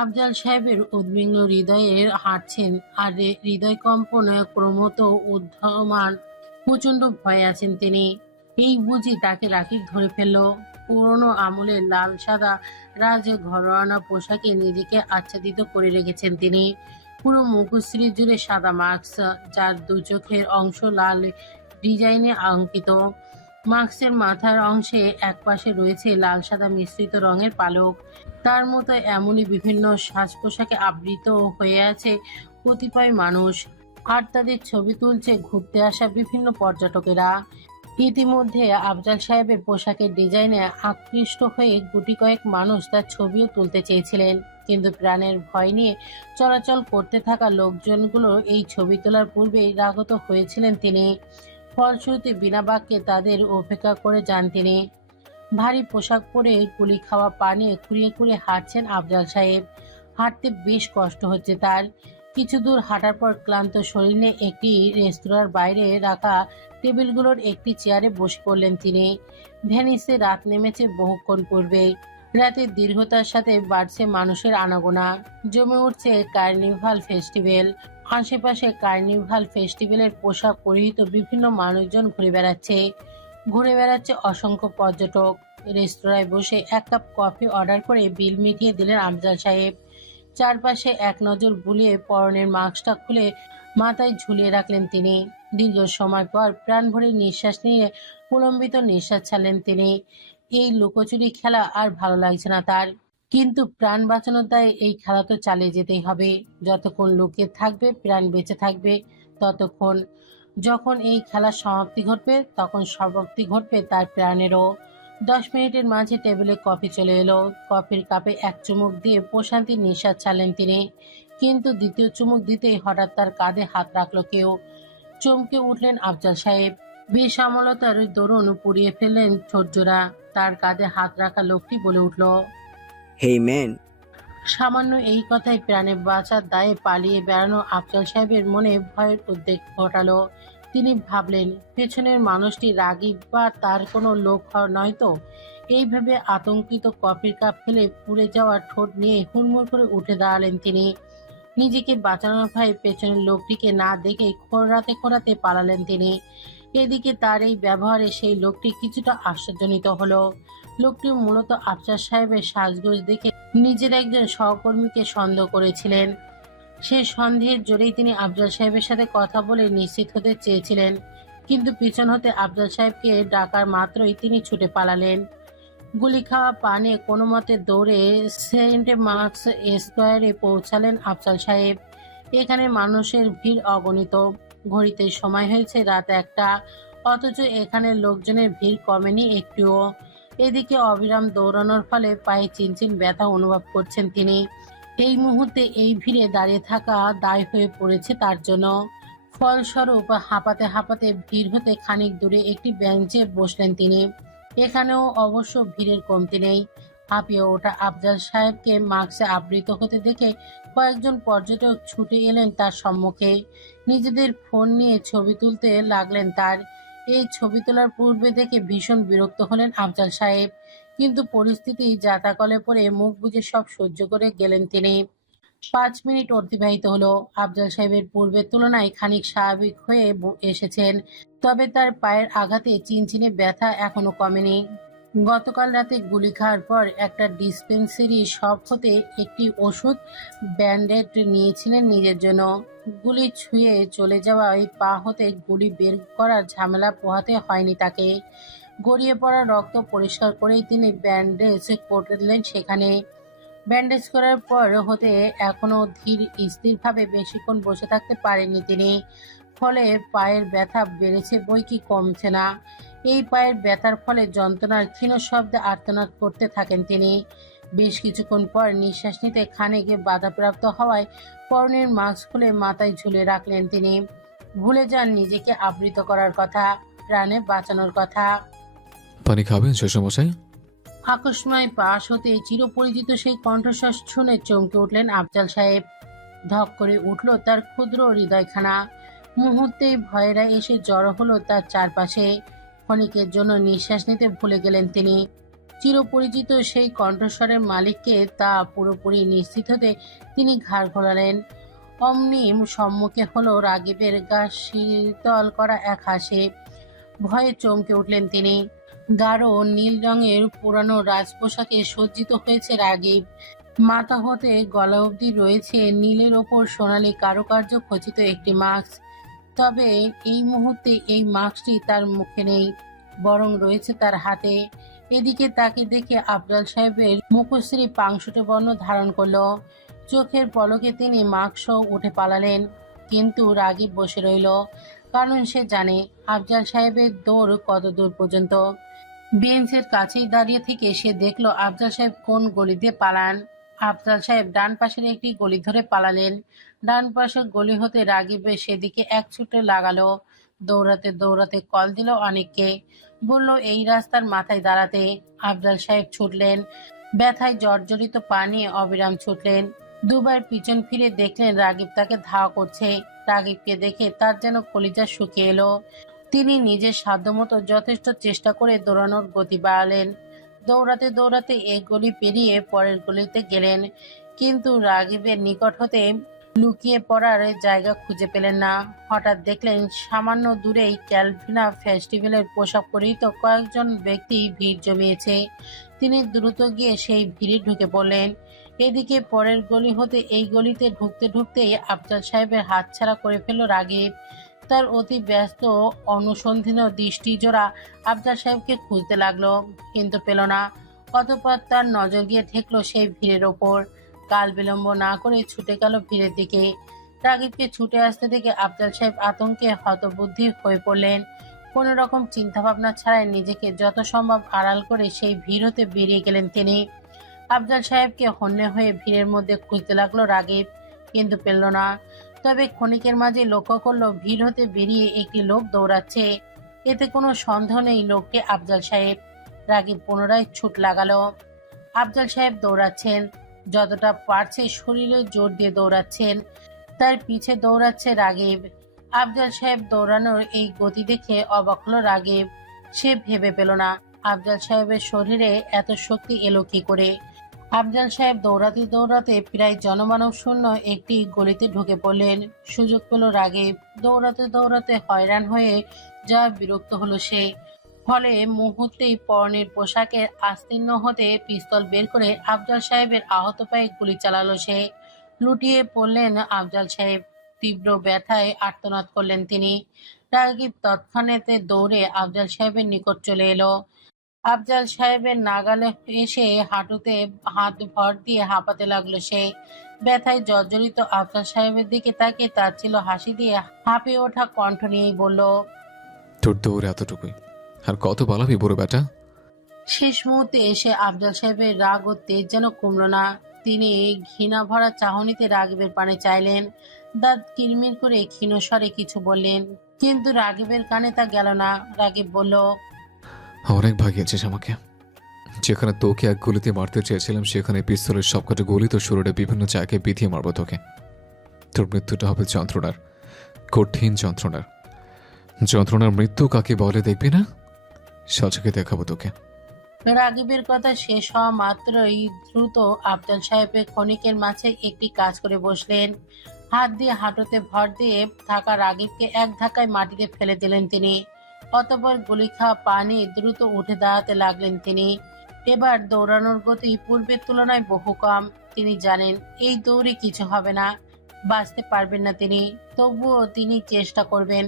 আফজাল সাহেবের উদ্বিগ্ন হৃদয়ের হাঁটছেন, আর হৃদয় কম্পন ক্রমত ঊর্ধ্বমান। প্রচন্ড ভয়ে আছেন তিনি। এই বুঝি তাকে রাকিব ধরে ফেলল। পুরনো আমলের লাল সাদা রাজ ঘরোয়ানা পোশাকে নিজেকে আচ্ছাদিত করে রেখেছেন তিনি। পুরো মুখশ্রী জুড়ে সাদা মাস্ক, যার দু চোখের অংশ লাল ডিজাইনে অঙ্কিত। মাস্কের মাথার অংশে একপাশে রয়েছে লাল সাদা মিশ্রিত রঙের পালক। তার মতো এমনই বিভিন্ন সাজ পোশাকে আবৃত হয়ে আছে কতিপয় মানুষ, আর তাদের ছবি তুলছে ঘুরতে আসা বিভিন্ন পর্যটকেরা। ইতিমধ্যে আফজাল সাহেবের পোশাকের ডিজাইনে আকৃষ্ট হয়ে গুটি কয়েক মানুষ তার ছবিও তুলতে চেয়েছিলেন, কিন্তু প্রাণের ভয় নিয়ে চলাচল করতে থাকা লোকজনগুলো এই ছবি তোলার পূর্বেই রাগত হয়েছিলেন তিনি। ফলশ্রুতি বিনা বাক্যে তাদের উপেক্ষা করে যান তিনি। ভারী পোশাক পরে গুলি খাওয়া পা নিয়ে খুঁড়িয়ে খুঁড়িয়ে হাঁটছেন আফজাল সাহেব। হাঁটতে বেশ কষ্ট হচ্ছে তার। কিছু দূর হাঁটার পর ক্লান্ত শরীর নিয়ে একটি রেস্তোরাঁর বাইরে রাখা টেবিলগুলোর একটি চেয়ারে বসে পড়লেন তিনি। ভ্যানিসে রাত নেমেছে বহুক্ষণ পূর্বে। রাতের দীর্ঘতার সাথে বাড়ছে মানুষের আনাগোনা, জমে উঠছে কার্নিভাল ফেস্টিভ্যাল। আশেপাশে কার্নিভাল ফেস্টিভ্যালের পোশাক পরিহিত বিভিন্ন মানুষজন ঘুরে বেড়াচ্ছে অসংখ্য পর্যটক। রেস্তোরাঁয় বসে এক কাপ কফি অর্ডার করে বিল মিটিয়ে দিলেন আফজাল সাহেব। চারপাশে এক নজর বুলিয়ে পরনের মাস্কটা খুলে মাথায় ঝুলিয়ে রাখলেন তিনি। দীর্ঘ সময় পর প্রাণ ভরে নিঃশ্বাস নিয়ে প্রলম্বিত নিঃশ্বাস ছাড়লেন তিনি। এই লুকোচুরি খেলা আর ভালো লাগছে না তার, কিন্তু প্রাণ বাঁচানোর দায়ে এই খেলা তো চালিয়ে যেতেই হবে। যতক্ষণ লুকিয়ে থাকবে প্রাণ বেঁচে থাকবে ততক্ষণ। যখন এই খেলার সমাপ্তি ঘটবে তখন সমাপ্তি ঘটবে তার প্রাণেরও। 10 মিনিটের মাঝে টেবিলে কফি চলে এলো। কফির কাপে এক চুমুক দিয়ে প্রশান্তির নিঃশ্বাস ছাড়লেন তিনি, কিন্তু দ্বিতীয় চুমুক দিতেই হঠাৎ তার কাঁধে হাত রাখলো কেউ। চমকে উঠলেন আফজাল সাহেব। বেসামলতার দরুন পুড়িয়ে ফেললেন ঠোঁটজোড়া। তার কাঁধে হাত রাখা লোকটি বলে উঠল, হেই ম্যান। সামান্য এই কথাই প্রাণে বাঁচার দায়ে পালিয়ে বেড়ানো আফজাল সাহেবের মনে ভয়ের উদ্বেগ ঘটালো। তিনি ভাবলেন, পেছনের মানুষটি রাগী বা তার কোনো লোক নয় তো। এইভাবে আতঙ্কিত কফির কাপ ফেলে পুড়ে যাওয়া ঠোঁট নিয়ে হুড়মুড় করে উঠে দাঁড়ালেন তিনি। নিজেকে বাঁচানোর ভয়ে পেছনের লোকটিকে না দেখে খোঁড়াতে পালালেন তিনি। এদিকে তার এই ব্যবহারে সেই লোকটি কিছুটা আশ্চর্যজনিত হলো। লোকটি মূলত আফজাল সাহেবের সাজগোজ দেখে নিজের একজন সহকর্মীকে সন্দেহ করেছিলেন। সেই সন্দেহের জোরেই তিনি আফজাল সাহেবের সাথে কথা বলে নিশ্চিত হতে চেয়েছিলেন, কিন্তু পিছন হতে আফজাল সাহেবকে ডাকার মাত্রই তিনি ছুটে পালালেন। গুলি খাওয়া পানে কোনো মতে দৌড়ে সেন্ট মার্কস স্কোয়ারে পৌঁছালেন আফজাল সাহেব। এখানে মানুষের ভিড় অগণিত। ঘড়িতে সময় হয়েছে রাত 1টা, অথচ এখানে লোকজনের ভিড় কমেনি একটুও। এদিকে অবিরাম দৌড়ানোর ফলে পায়ে চিনচিন ব্যথা অনুভব করছেন তিনি। এই মুহূর্তে এই ভিড়ে দাঁড়িয়ে থাকা দায় হয়ে পড়েছে তার জন্য। ফলস্বরূপ হাঁপাতে হাঁপাতে ভিড় হতে খানিক দূরে একটি বেঞ্চে বসলেন তিনি। এখানেও অবশ্য ভিড়ের কমতি নেই। হাঁপিয়ে ওঠা আফজাল সাহেবকে মাস্কে আবৃত হতে দেখে কয়েকজন পর্যটক ছুটে এলেন তার সম্মুখে। নিজেদের ফোন নিয়ে ছবি তুলতে লাগলেন তার। এই ছবি তোলার পূর্বে দেখে ভীষণ বিরক্ত হলেন আফজাল সাহেব, কিন্তু পরিস্থিতি জাতাকলে পড়ে মুখ বুজে সব সহ্য করে গেলেন তিনি। 5 মিনিট অতিবাহিত হলো। আফজাল সাহেবের পূর্বের তুলনায় খানিক স্বাভাবিক হয়ে এসেছেন, তবে তার পায়ের আঘাতে চিনচিনে ব্যথা এখনো কমেনি। গতকাল রাতে গুলি খাওয়ার পর একটা ডিসপেন্সারি শপ হতে একটি ওষুধ ব্যান্ডেড নিয়েছিলেন নিজের জন্য। গুলি ছুঁয়ে চলে যাওয়া ওই পা হতে গুলি বের করার ঝামেলা পোহাতে হয়নি তাকে। গড়িয়ে পড়া রক্ত পরিষ্কার করেই তিনি ব্যান্ডেজ করলেন সেখানে। ব্যান্ডেজ করার পর হতে এখনো ধীর স্থিরভাবে বেশিক্ষণ বসে থাকতে পারেননি তিনি। ফলে পায়ের ব্যথা বেড়েছে বই কি কমছে না। এই পায়ের ব্যথার ফলে যন্ত্রণার ক্ষীণ শব্দে আর্তনাদ করতে থাকেন তিনি। বেশ কিছুক্ষণ পর নিঃশ্বাস নিতে খানিক বাধাপ্রাপ্ত হওয়ায় পরনের মাস্ক খুলে মাথায় ঝুলে রাখলেন তিনি। ভুলে যান নিজেকে আবৃত করার কথা, প্রাণে বাঁচানোর কথা। পানি খাবেন শ্বশুরমশাই? আকস্মায় পাশ হতে চিরপরিচিত সেই কণ্ঠস্বর শুনে চমকে উঠলেন আফজাল সাহেব। ধক করে উঠল তার ক্ষুদ্র হৃদয়খানা। মুহূর্তেই ভয়েরা এসে জড়ো হলো তার চারপাশে। ক্ষণিকের জন্য নিঃশ্বাস নিতে ভুলে গেলেন তিনি। চিরপরিচিত সেই কণ্ঠস্বরের মালিককে তা পুরোপুরি নিশ্চিত হতে তিনি ঘাড় ঘোরালেন। অমনি সম্মুখে হলো রাগীবের গা শীতল করা এক হাসি। ভয়ে চমকে উঠলেন তিনি। গাঢ় নীল রঙের পুরানো রাজপোশাকে সজ্জিত হয়েছে রাগীব। মাথা হতে গলা অবধি রয়েছে নীলের ওপর সোনালী কারুকার্য খচিত একটি মাস্ক। তবে এই মুহূর্তে এই মাস্কটি তার মুখে নেই, বরং রয়েছে তার হাতে। এদিকে তাকে দেখে আফজাল সাহেবের মুখশ্রী পাংশুটে বর্ণ ধারণ করল। চোখের পলকে তিনি মাস্ক উঠে পালালেন, কিন্তু রাগীব বসে রইল, কারণ সে জানে আফজাল সাহেবের দৌড় কত দূর পর্যন্ত। বেঞ্চের কাছেই দাঁড়িয়ে থেকে সে দেখল আফজাল সাহেব কোন গলি দিয়ে পালান। আফজাল সাহেব ডান পাশের একটি গলি ধরে পালালেন। ডান পাশের গলি হতে রাগীবের সেদিকে এক ছুটে লাগালো। দৌড়াতে দৌড়াতে কল দিল অনেককে, বলল এই রাস্তার মাথায় দাঁড়াতে। আফজাল সাহেব ছুটলেন, ব্যথায় জর্জরিত পা নিয়ে অবিরাম ছুটলেন। দুবার পিছন ফিরে দেখলেন রাগীব তাকে ধাওয়া করছে। রাগীবকে দেখে তার যেন কলিজা শুকিয়ে এলো। তিনি নিজের সাধ্যমতো যথেষ্ট চেষ্টা করে দৌড়ানোর গতি বাড়ালেন। দৌড়াতে দৌড়াতে এক গলি পেরিয়ে পরের গলিতে গেলেন, কিন্তু রাগিবের নিকট হতে লুকিয়ে পড়ার জায়গা খুঁজে পেলেন না। হঠাৎ দেখলেন সামান্য দূরেই ক্যালভিনা ফেস্টিভ্যালের পোশাক পরিহিত কয়েকজন ব্যক্তি ভিড় জমিয়েছে। তিনি দ্রুত গিয়ে সেই ভিড়ে ঢুকে পড়লেন। এদিকে পরের গলি হতে এই গলিতে ঢুকতে ঢুকতেই আফজাল সাহেবের হাতছাড়া করে ফেলল রাগিব। তার অতি ব্যস্ত অনুসন্ধানী দৃষ্টিজোড়া আফজাল সাহেবকে খুঁজতে লাগলো, কিন্তু পেল না। অতঃপর তার নজর গিয়ে ঠেকলো সেই ভিড়ের ওপর। কাল বিলম্ব না করে ছুটে গেল ভিড়ের দিকে। রাগিবকে ছুটে আসতে দেখে আফজাল সাহেব আতঙ্কে হতবুদ্ধি হয়ে পড়লেন। কোনো রকম চিন্তাভাবনা ছাড়াই নিজেকে যত সম্ভব আড়াল করে সেই ভিড় হতে বেরিয়ে গেলেন তিনি। আফজাল সাহেবকে হন্যে হয়ে ভিড়ের মধ্যে খুঁজতে লাগলো রাগিব, কিন্তু পেল না। তবে ক্ষণিকের মাঝে লক্ষ্য করলো ভিড় হতে বেরিয়ে একটি লোক দৌড়াচ্ছে। এতে কোনো সন্দেহ নেই লোকটি আফজাল সাহেব। রাগিব পুনরায় ছুট লাগালো। আফজাল সাহেব দৌড়াচ্ছেন, যতটা পারছে শরীরে জোর দিয়ে দৌড়াচ্ছেন। তার পিছে দৌড়াচ্ছে রাগিব। আফজাল সাহেব দৌড়ানোর এই গতি দেখে অবাক হলো রাগিব। সে ভেবে পেল না আফজাল সাহেবের শরীরে এত শক্তি এলো কি করে। আফজাল সাহেব দৌড়াতে দৌড়াতে প্রায় জনমানব শূন্য একটি গলিতে ঢুকে পড়লেন। সুযোগ পেল রাগিব। দৌড়াতে দৌড়াতে হয়রান হয়ে যা বিরক্ত হলো সে। ফলে মুহূর্তেই পরনের পোশাকের আস্তীর্ণ হতে পিস্তল বের করে আফজাল সাহেবের আহত পায়ে গুলি চালালো সে। লুটিয়ে পড়লেন আফজাল সাহেব। তীব্র ব্যথায় আর্তনাদ করলেন তিনি। রাগিব তৎক্ষণাৎ দৌড়ে আফজাল সাহেবের নিকট চলে এলো। আফজাল সাহেবের নাগালে এসে হাঁটুতে হাত ভর দিয়ে হাঁপাতে লাগলো সে। ব্যথায় জর্জরিত আফজাল সাহেবের দিকে তাকিয়ে তাচ্ছিল্য হাসি দিয়ে হাঁপিয়ে ওঠা কণ্ঠ নিয়েই বলল, তোর দৌড় এতটুকুই, আর কত পালাবি বুড়ো বেটা? শেষ মুহূর্তে এসে আফজাল সাহেবের রাগ ও তেজ যেন কমল না। তিনি ঘৃণা ভরা চাহনিতে রাগিবের পানে চাইলেন। দাঁত কিরমির করে ক্ষীণ স্বরে কিছু বললেন, কিন্তু রাগিবের কানে তা গেল না। রাগিব বলল, অনেক ভাগিয়েছিস আমাকে। যেখানে তোকে এক গুলিতে মারতে চেয়েছিলাম সেখানে পিস্তলের সবকটা গুলি তোর শরীরে বিভিন্ন জায়গায় বিধিয়ে মারবো তোকে। তোর মৃত্যুটা হবে যন্ত্রণার, কঠিন যন্ত্রণার। যন্ত্রণার মৃত্যু কাকে বলে দেখবি না? সচকে দেখাবো তোকে। রাগিবের কথা শেষ হওয়া মাত্রই দ্রুত আফজাল সাহেবের ক্ষণিকের মাঝে একটি কাজ করে বসলেন। হাত দিয়ে হাঁটুতে ভর দিয়ে থাকা রাগিবকে এক ধাক্কায় মাটিতে ফেলে দিলেন তিনি। অতঃপর গুলি খাওয়া পা নিয়ে দ্রুত উঠে দাঁড়াতে লাগলেন তিনি। এবার দৌড়ানোর গতি পূর্বের তুলনায় বহু কম। তিনি জানেন এই দৌড়ে কিছু হবে না, বাঁচতে পারবেন না তিনি। তবুও তিনি চেষ্টা করবেন,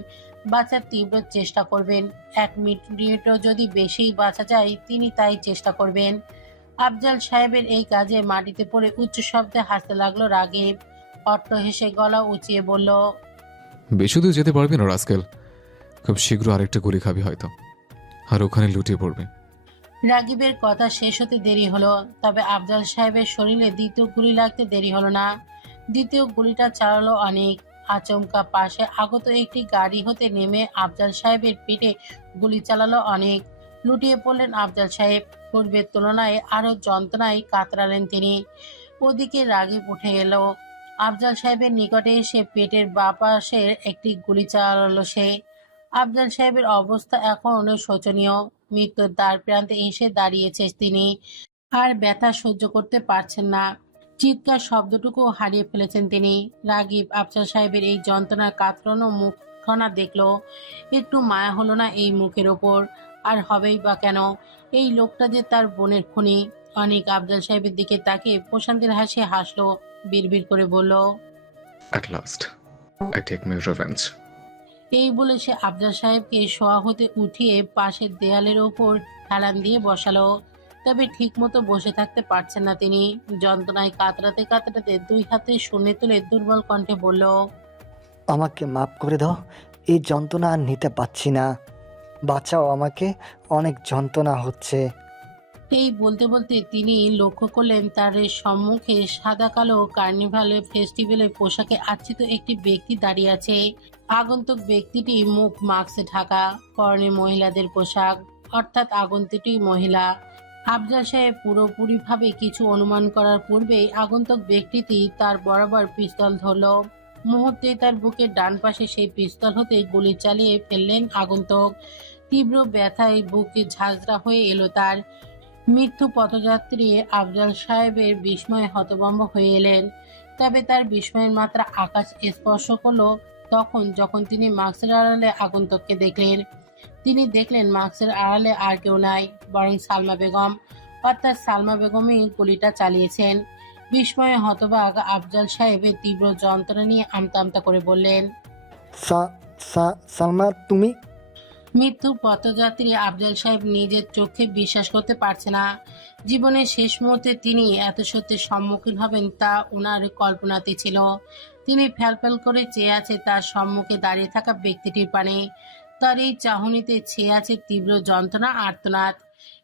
বাঁচার তীব্র চেষ্টা করবেন। 1 মিনিটও যদি বেশি বাঁচা যায় তিনি তাই চেষ্টা করবেন। আফজাল সাহেবের এই কাজে মাটিতে পড়ে উচ্চ শব্দে হাসতে লাগলো রাগিব। অট্ট হেসে গলা উঁচিয়ে বলল, বেশি দূর যেতে পারবি না রাস্কেল। খুব শীঘ্র আরেকটা গুলি খাবি হয়তো, আর ওখানে লুটিয়ে পড়বে। রাগিবের কথা শেষ হতে দেরি হলো, তবে আফজাল সাহেবের শরীরে দ্বিতীয় গুলি লাগতে দেরি হলো না। দ্বিতীয় গুলিটা চালালো অনেক। আচমকা পাশে আগত একটি গাড়ি হতে নেমে আফজাল সাহেবের পেটে গুলি চালালো অনেক। লুটিয়ে পড়লেন আফজাল সাহেব। পূর্বের তুলনায় আরো যন্ত্রণায় কাতরালেন তিনি। ওদিকে রাগিব উঠে এলো। আফজাল সাহেবের নিকটে এসে পেটের বাঁ পাশের একটি গুলি চালালো সে। আফজাল সাহেবের অবস্থা এখন শোচনীয়। মৃত্যুর দ্বার প্রান্তে এসে দাঁড়িয়েছে তিনি। আর ব্যথা সহ্য করতে পারছেন না। চিৎকার শব্দটুকু হারিয়ে ফেলেছেন তিনি। রাগিব আফজাল সাহেবের এই যন্ত্রণার কাতরানো মুখখানা দেখলো। একটু মায়া হলো না এই মুখের ওপর? আর হবেই বা কেন? এই লোকটা যে তার বোনের খুনি। অনেক আফজাল সাহেবের দিকে তাকিয়ে প্রশান্তির হাসি হাসলো, বিড়বিড় করে বলল, At last, I take my revenge. এই বলে সে আফজাল সাহেবকে শোয়া হতে উঠিয়ে পাশের দেয়ালের ওপর হেলান দিয়ে বসালো। তবে ঠিক মতো বসে থাকতে পারছেন না তিনি। যন্ত্রণায় কাতরাতে কাতরাতে 2 হাতে শূন্যে তুলে দুর্বল কণ্ঠে বলল, আমাকে মাফ করে দাও, এই যন্ত্রণা আর নিতে পারছি না, বাঁচাও আমাকে, অনেক যন্ত্রণা হচ্ছে। এই বলতে বলতে তিনি লক্ষ্য করলেন তার সম্মুখে সাদা কালো কার্নিভালের ফেস্টিভ্যালের পোশাকে আচ্ছিত একটি ব্যক্তি দাঁড়িয়ে আছে। আগন্তুক ব্যক্তিটি মুখ মাস্কে ঢাকা, পরনে মহিলাদের পোশাক, অর্থাৎ আগন্তুকটি মহিলা। আফজাল সাহেব পুরোপুরিভাবে কিছু অনুমান করার পূর্বেই আগন্তুক ব্যক্তিটি তার বরাবর পিস্তল ধরল। মুহূর্তেই তার বুকের ডান পাশে সেই পিস্তল হতে গুলি চালিয়ে ফেললেন আগন্তুক। তীব্র ব্যথায় বুকে ঝাঁঝরা হয়ে এলো তার। মৃত্যু পথযাত্রী আফজাল সাহেবের বিস্ময়ে হতভম্ব হয়ে এলেন। তবে তার বিস্ময়ের মাত্রা আকাশ স্পর্শ করলো যখন তিনি মাস্কের আড়ালে আগন্তুককে দেখলেন। তিনি দেখলেন মাস্কের আড়ালে আর কেউ নাই, বরং সালমা বেগম। অর্থাৎ সালমা বেগমই গুলিটা চালিয়েছেন। বিস্ময়ে হতবাক আফজাল সাহেবের তীব্র যন্ত্রণা নিয়ে আমতা আমতা করে বললেন, সালমা, তুমি? মৃত্যু পথযাত্রী আফজাল সাহেব নিজের চোখে বিশ্বাস করতে পারছে না। জীবনের শেষ মুহূর্তে তিনি এত সত্যের সম্মুখীন হবেন তা ওনার কল্পনাতে ছিল। তিনি ফ্যালফ্যাল করে চেয়ে আছে তার সম্মুখে দাঁড়িয়ে থাকা ব্যক্তিটির পানে। তার এই চাহনিতে ছেয়ে আছে তীব্র যন্ত্রণা, আর্তনাদ।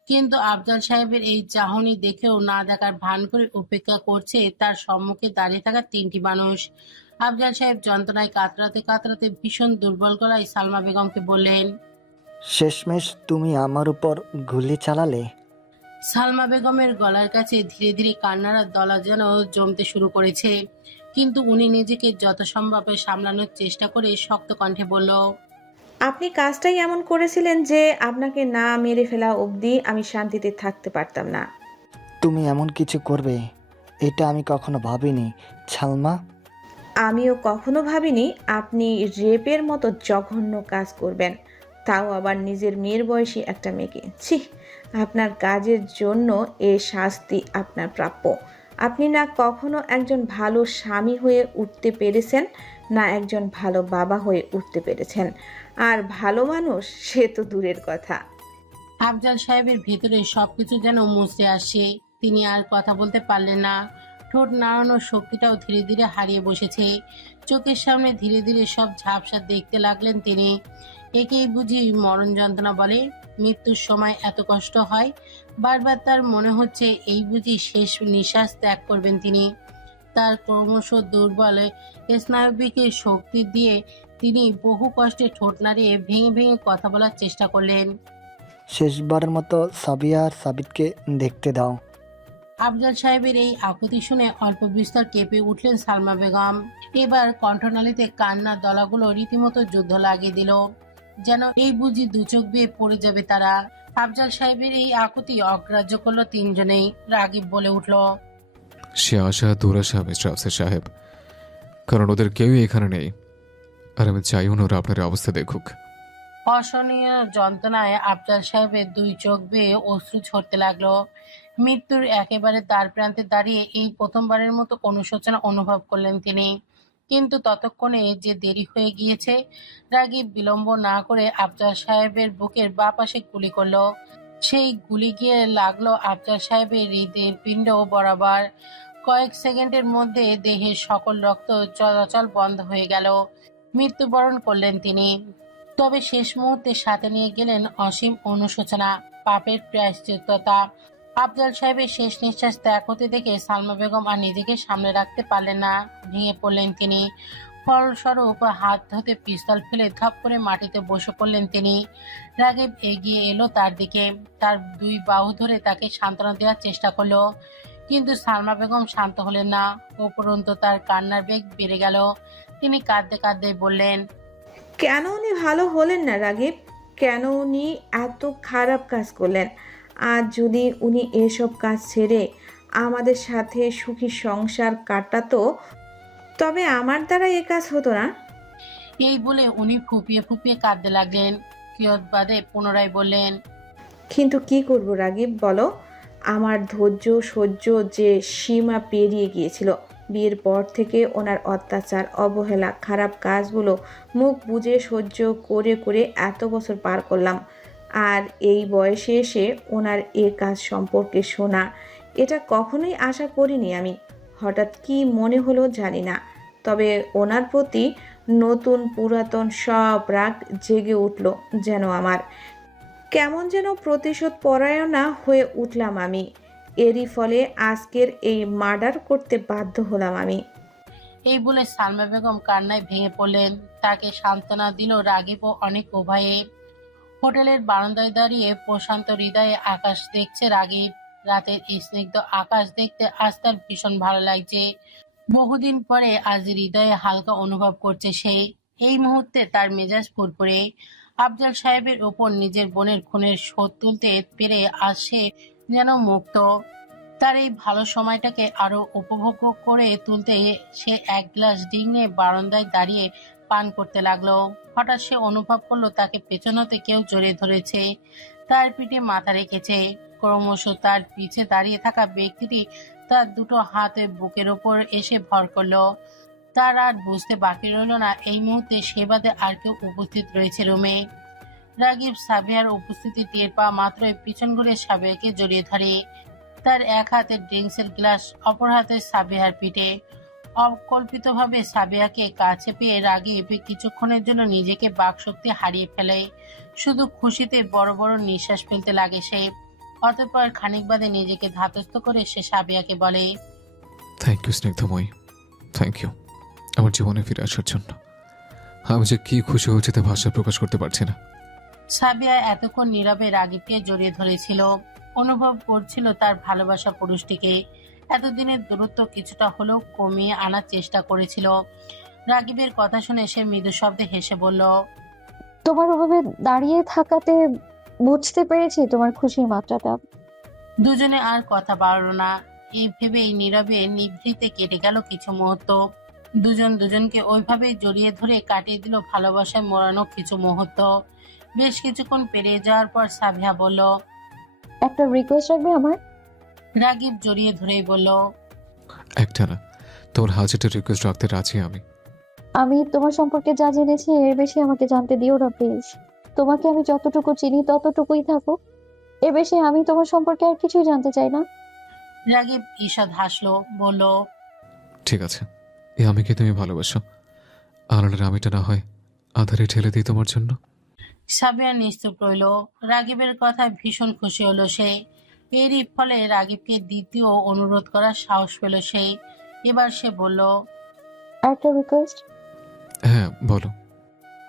কিন্তু আফজাল সাহেবের এই চাহনি দেখেও না দেখার ভান করে অপেক্ষা করছে তার সম্মুখে দাঁড়িয়ে থাকা তিনটি মানুষ। আফজাল সাহেব যন্ত্রণায় কাতরাতে কাতরাতে ভীষণ দুর্বল গলায় সালমা বেগমকে বললেন, শেষমেশ তুমি আমার উপর গুলি চালালে? সালমা বেগমের গলার কাছে ধীরে ধীরে কান্নার দলা যেন জমতে শুরু করেছে। কিন্তু উনি নিজেকে যত সম্ভব সামলানোর চেষ্টা করে শক্ত কণ্ঠে বলল, আপনি কাজটাই এমন করেছিলেন যে আপনাকে না মেরে ফেলা অবধি আমি শান্তিতে থাকতে পারতাম না। তুমি এমন কিছু করবে এটা আমি কখনো ভাবিনি, সালমা। আমিও কখনো ভাবিনি আপনি রেপের মতো জঘন্য কাজ করবেন, তাও আবার নিজের মেয়ের বয়সী একটা মেয়েকে। ছি, আপনার কাজের জন্য এ শাস্তি আপনার প্রাপ্য। আপনি না কখনো একজন ভালো স্বামী হয়ে উঠতে পেরেছেন, না একজন ভালো বাবা হয়ে উঠতে পেরেছেন। আর ভালো মানুষ সে তো দূরের কথা। আফজাল সাহেবের ভেতরে সবকিছু যেন মুছড়ে আসে। তিনি আর কথা বলতে পারলেন না। ঠোঁট নাড়ানোর শক্তিটাও ধীরে ধীরে হারিয়ে বসেছে। চোখের সামনে ধীরে ধীরে সব ঝাপসা দেখতে লাগলেন তিনি। একেই বুঝি মরণ যন্ত্রণা বলে? মৃত্যুর সময় এত কষ্ট হয়। বারবার তার মনে হচ্ছে এই বুঝি শেষ নিঃশ্বাস ত্যাগ করবেন তিনি। তার ক্রমশ দুর্বল স্নায়বিকে শক্তি দিয়ে তিনি বহু কষ্টে ঠোঁট নাড়িয়ে ভেঙে ভেঙে কথা বলার চেষ্টা করলেন। শেষবারের মতো সাবিয়া আর সাবিতকে দেখতে দাও। আফজাল সাহেবের এই আকুতি শুনে অল্প বিস্তর কেঁপে উঠলেন সালমা বেগম। এবার কণ্ঠনালীতে কান্নার দলাগুলো রীতিমতো যুদ্ধ লাগিয়ে দিল। যেন এই বুঝি দু চোখ বেয়ে পড়ে যাবে তারা। আফজাল সাহেবের এই আকুতি অগ্রাহ্য করলো তিনজনেই। রাগীব বলে উঠল, সে আশা দুরাশা মিস্টার আফসার সাহেব, কারণ ওদের কেউই এখানে নেই। আর আমি চাইও না ওরা আপনার অবস্থা দেখুক। অসহনীয় যন্ত্রণায় আফজাল সাহেবের দুই চোখ বেয়ে অশ্রু ঝরতে লাগলো। মৃত্যুর একেবারে দ্বার প্রান্তে দাঁড়িয়ে এই প্রথমবারের মতো অনুশোচনা অনুভব করলেন তিনি। কিন্তু ততক্ষণে যে দেরি হয়ে গিয়েছে। রাগীব বিলম্ব না করে আফজাল সাহেবের বুকের বাঁ পাশে গুলি করলো। সেই গুলি গিয়ে লাগলো আফজাল সাহেবের হৃদয়ের পিণ্ড বরাবর। কয়েক সেকেন্ডের মধ্যে দেহের সকল রক্ত চলাচল বন্ধ হয়ে গেল। মৃত্যুবরণ করলেন তিনি। তবে শেষ মুহূর্তে সাথে নিয়ে গেলেন অসীম অনুশোচনা, পাপের প্রায়শ্চিত্ততা। আফজাল সাহেবের শেষ নিঃশ্বাস ত্যাগ হতে দেখে সালমা বেগম আর নিজেকে সামনে রাখতে পারলেন না। ভেঙে পড়লেন তিনি। ফলস্বরূপ হাত হতে পিস্তল ফেলে ধপ করে মাটিতে বসে পড়লেন তিনি। রাগীব এগিয়ে এলো তার দিকে। তার দুই বাহু ধরে তাকে সান্ত্বনা দেওয়ার চেষ্টা করলো। কিন্তু সালমা বেগম শান্ত হলেন না। উপরন্তু তার কান্নার বেগ বেড়ে গেল। তিনি কাঁদতে কাঁদতে বললেন, কেন উনি ভালো হলেন না রাগীব? কেন উনি এত খারাপ কাজ করলেন? আর যদি উনি এসব কাজ ছেড়ে আমাদের সাথে সুখী সংসার কাটাতো, তবে আমার দ্বারা এ কাজ হতো না। এই বলে উনি ফুপিয়ে ফুপিয়ে কাঁদতে লাগলেন। কিয়ৎ বাদে পুনরায় বললেন, কিন্তু কি করব রাগীব, বলো? আমার ধৈর্য সহ্য যে সীমা পেরিয়ে গিয়েছিল। বিয়ের পর থেকে ওনার অত্যাচার, অবহেলা, খারাপ কাজগুলো মুখ বুজে সহ্য করে করে এত বছর পার করলাম। আর এই বয়সে এসে ওনার এ কাজ সম্পর্কে শোনা, এটা কখনোই আশা করিনি আমি। হঠাৎ কি মনে হলো জানি না, তবে ওনার প্রতি নতুন পুরাতন সব রাগ জেগে উঠল যেন আমার। কেমন যেন প্রতিশোধ পরায়ণা হয়ে উঠলাম আমি। এরই ফলে আজকের এই মার্ডার করতে বাধ্য হলাম আমি। এই বলে সালমা বেগম কান্নায় ভেঙে পড়লেন। তাকে সান্ত্বনা দিল রাগীব ও অনেক উভয়ে। হোটেলের বারান্দায় দাঁড়িয়ে প্রশান্ত হৃদয়ে আকাশ দেখছে রাগীব। রাতের স্নিগ্ধ আকাশ দেখতে আজ তার ভীষণ ভালো লাগছে। বহুদিন পরে আজ হৃদয়ে হালকা অনুভব করছে সে। এই মুহূর্তে তার মেজাজ ফুরফুরে। আফজাল সাহেবের ওপর নিজের বোনের খুনের শোধ তুলতে পেরে আজ সে যেন মুক্ত। তার এই ভালো সময়টাকে আরো উপভোগ করে তুলতে সে এক গ্লাস ডিং নিয়ে বারান্দায় দাঁড়িয়ে পান করতে লাগলো। হঠাৎ সে অনুভব করলো তাকে পেছন হতে কেউ জড়িয়ে ধরেছে, তার পিঠে মাথা রেখেছে। ক্রমশ তার পিছে দাঁড়িয়ে থাকা ব্যক্তিটি তার দুটো হাতে বুকের ওপর এসে ভর করলো। তার আর বুঝতে বাকি রইল না এই মুহূর্তে সে বাদে আর কেউ উপস্থিত রয়েছে রুমে। রাগিব সাবিয়ার উপস্থিতি টের পাওয়া মাত্রই পিছন ঘুরে সাবিয়াকে জড়িয়ে ধরে। তার এক হাতে ড্রিঙ্কসের গ্লাস, অপর হাতে সাবিয়ার পিঠে। অকল্পিতভাবে সাবিয়াকে কাছে পেয়ে রাগিব কিছুক্ষণের জন্য নিজেকে বাকশক্তি হারিয়ে ফেলে। শুধু খুশিতে বড় বড় নিঃশ্বাস ফেলতে লাগে সে। অতঃপর খানিক বাদে নিজেকে ধাতস্থ করে সে সাবিয়াকে বলে, থ্যাংক ইউ স্নিগ্ধময়ী, থ্যাংক ইউ আমার জীবনে ফিরে আসার জন্য। আমি যে কি খুশি হয়েছে তা ভাষায় প্রকাশ করতে পারছি না। সাবিয়া এতক্ষণ নীরবে রাগিবকে জড়িয়ে ধরেছিল, অনুভব করছিল তার ভালোবাসা পুরুষটিকে। এতদিনের দূরত্ব কিছুটা হলেও কমিয়ে আনার চেষ্টা করেছিল। রাগিবের কথা শুনে সে মৃদু শব্দে হেসে বলল, তোমার ওভাবে দাঁড়িয়ে থাকাতে বুঝতে পেরেছি তোমার খুশির মাত্রাটা। দুজনে আর কথা বাড়ল না। এই ভেবেই নীরবে নিভৃতে কেটে গেল কিছু মুহূর্ত। দুজন দুজনকে ওইভাবেই জড়িয়ে ধরে কাটিয়ে দিল ভালোবাসায় মোড়ানো কিছু মুহূর্ত। বেশ কিছুক্ষণ পেরিয়ে যাওয়ার পর সাবিয়া বলল, একটা রিকোয়েস্ট রাখবে আমার? রাগিব জড়িয়ে ধরেই বলল, একটা না, তোমার হাজারটা রিকোয়েস্ট রাখতে রাজি আমি। আমি তোমার সম্পর্কে যা জেনেছি এর বেশি আমাকে জানতে দিও না প্লিজ। তোমাকে আমি যতটুকু চিনি ততটুকুই থাকো, এর বেশি আমি তোমার সম্পর্কে আর কিছুই জানতে চাই না। রাগিব ঈষৎ হাসলো, বলল, ঠিক আছে, এই আমিকে তুমি ভালোবাসো, আড়ালের আমিটা না হয় আধারে ঠেলে দিই তোমার জন্য। সাবিয়া নিস্তুপ রইল। রাগিবের কথায় ভীষণ খুশি হলো সে। এরই ফলে রাগিবকে দ্বিতীয় অনুরোধ করার সাহস পেল সে। এবার সে বলল, আর একটা রিকোয়েস্ট। হ্যাঁ বলো।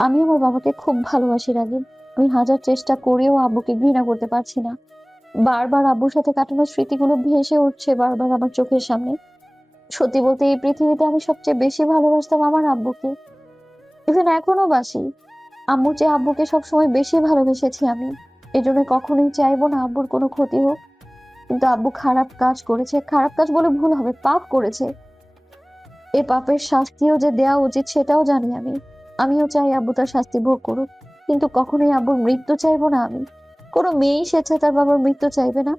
আমি আমার বাবাকে খুব ভালোবাসি রাগিব। আমি হাজার চেষ্টা করেও আব্বুকে ঘৃণা করতে পারছি না। বারবার আব্বুর সাথে কাটানো স্মৃতিগুলো ভেসে উঠছে বারবার আমার চোখের সামনে। সত্যি বলতে এই পৃথিবীতে আমি সবচেয়ে বেশি ভালোবাসতাম আমার আব্বুকে। ইভেন এখনো বাসি। আম্মুর চেয়ে আব্বুকে সবসময় বেশি ভালোবেসেছি আমি। এজন্য কখনোই চাইবো না আব্বুর কোনো ক্ষতি হোক। কিন্তু আব্বু খারাপ কাজ করেছে, খারাপ কাজ বলে ভুল হবে, পাপ করেছে। এই পাপের শাস্তিও যে দেওয়া উচিত সেটাও জানি আমি। আমিও চাই আব্বু তার শাস্তি ভোগ করুক, কিন্তু কখনোই আব্বুর মৃত্যু চাইবো না আমি। কোনো মেয়েই স্বেচ্ছা তার বাবার মৃত্যু চাইবে না।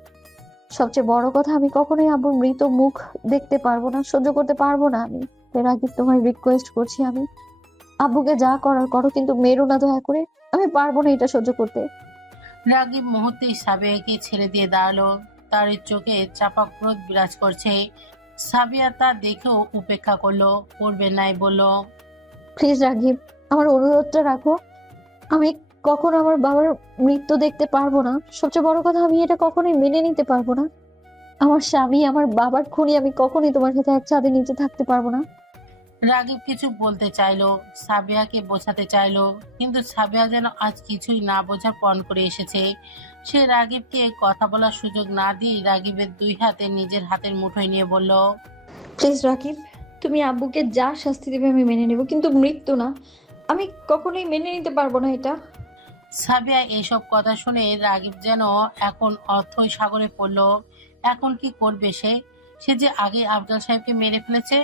সবচেয়ে বড় কথা, আমি কখনোই আব্বুর মৃত মুখ দেখতে পারবো না, সহ্য করতে পারবো না আমি। তাই রাগিব, তোমার রিকোয়েস্ট করছি আমি, আব্বুকে যা করার করো, কিন্তু মেরো না দয়া করে। আমি পারবো না এটা সহ্য করতে। রাগিব মুহূর্তেই সাবিয়াকে ছেড়ে দিয়ে দাঁড়ালো। তার চোখে চাপা ক্রোধ বিরাজ করছে। সাবিয়া তা দেখেও উপেক্ষা করলো, করবে নাই বলল, প্লিজ রাগিব, আমার অনুরোধটা রাখো। আমি কখনো আমার বাবার মৃত্যু দেখতে পারবো না। সবচেয়ে বড় কথা, আমি এটা কখনোই মেনে নিতে পারবো না। আমার স্বামী, আমার বাবার খুনি, আমি কখনোই তোমার সাথে এক ছাদের নিচে থাকতে পারবো না। রাগিব কিছু বলতে চাইলো, সাবিয়াকে বোঝাতে চাইলো, কিন্তু সাবিয়া যেন আজ কিছুই না বোঝার পণ করে এসেছে। সে রাগিবকে কথা বলার সুযোগ না দিয়ে রাগিবের দুই হাতে নিজের হাতের মুঠোয় নিয়ে বলল, প্লিজ রাকিব, তুমি আব্বুকে যা শাস্তি দেবে আমি মেনে নেব, কিন্তু মৃত্যু না। আমি কখনোই মেনে নিতে পারবো না এটা। সাবিয়া এসব কথা শুনে রাগিব যেন এখন অথৈ সাগরে পড়ল। এখন কি করবে সে? সে যে আগে আফজাল সাহেবকে মেরে ফেলেছে,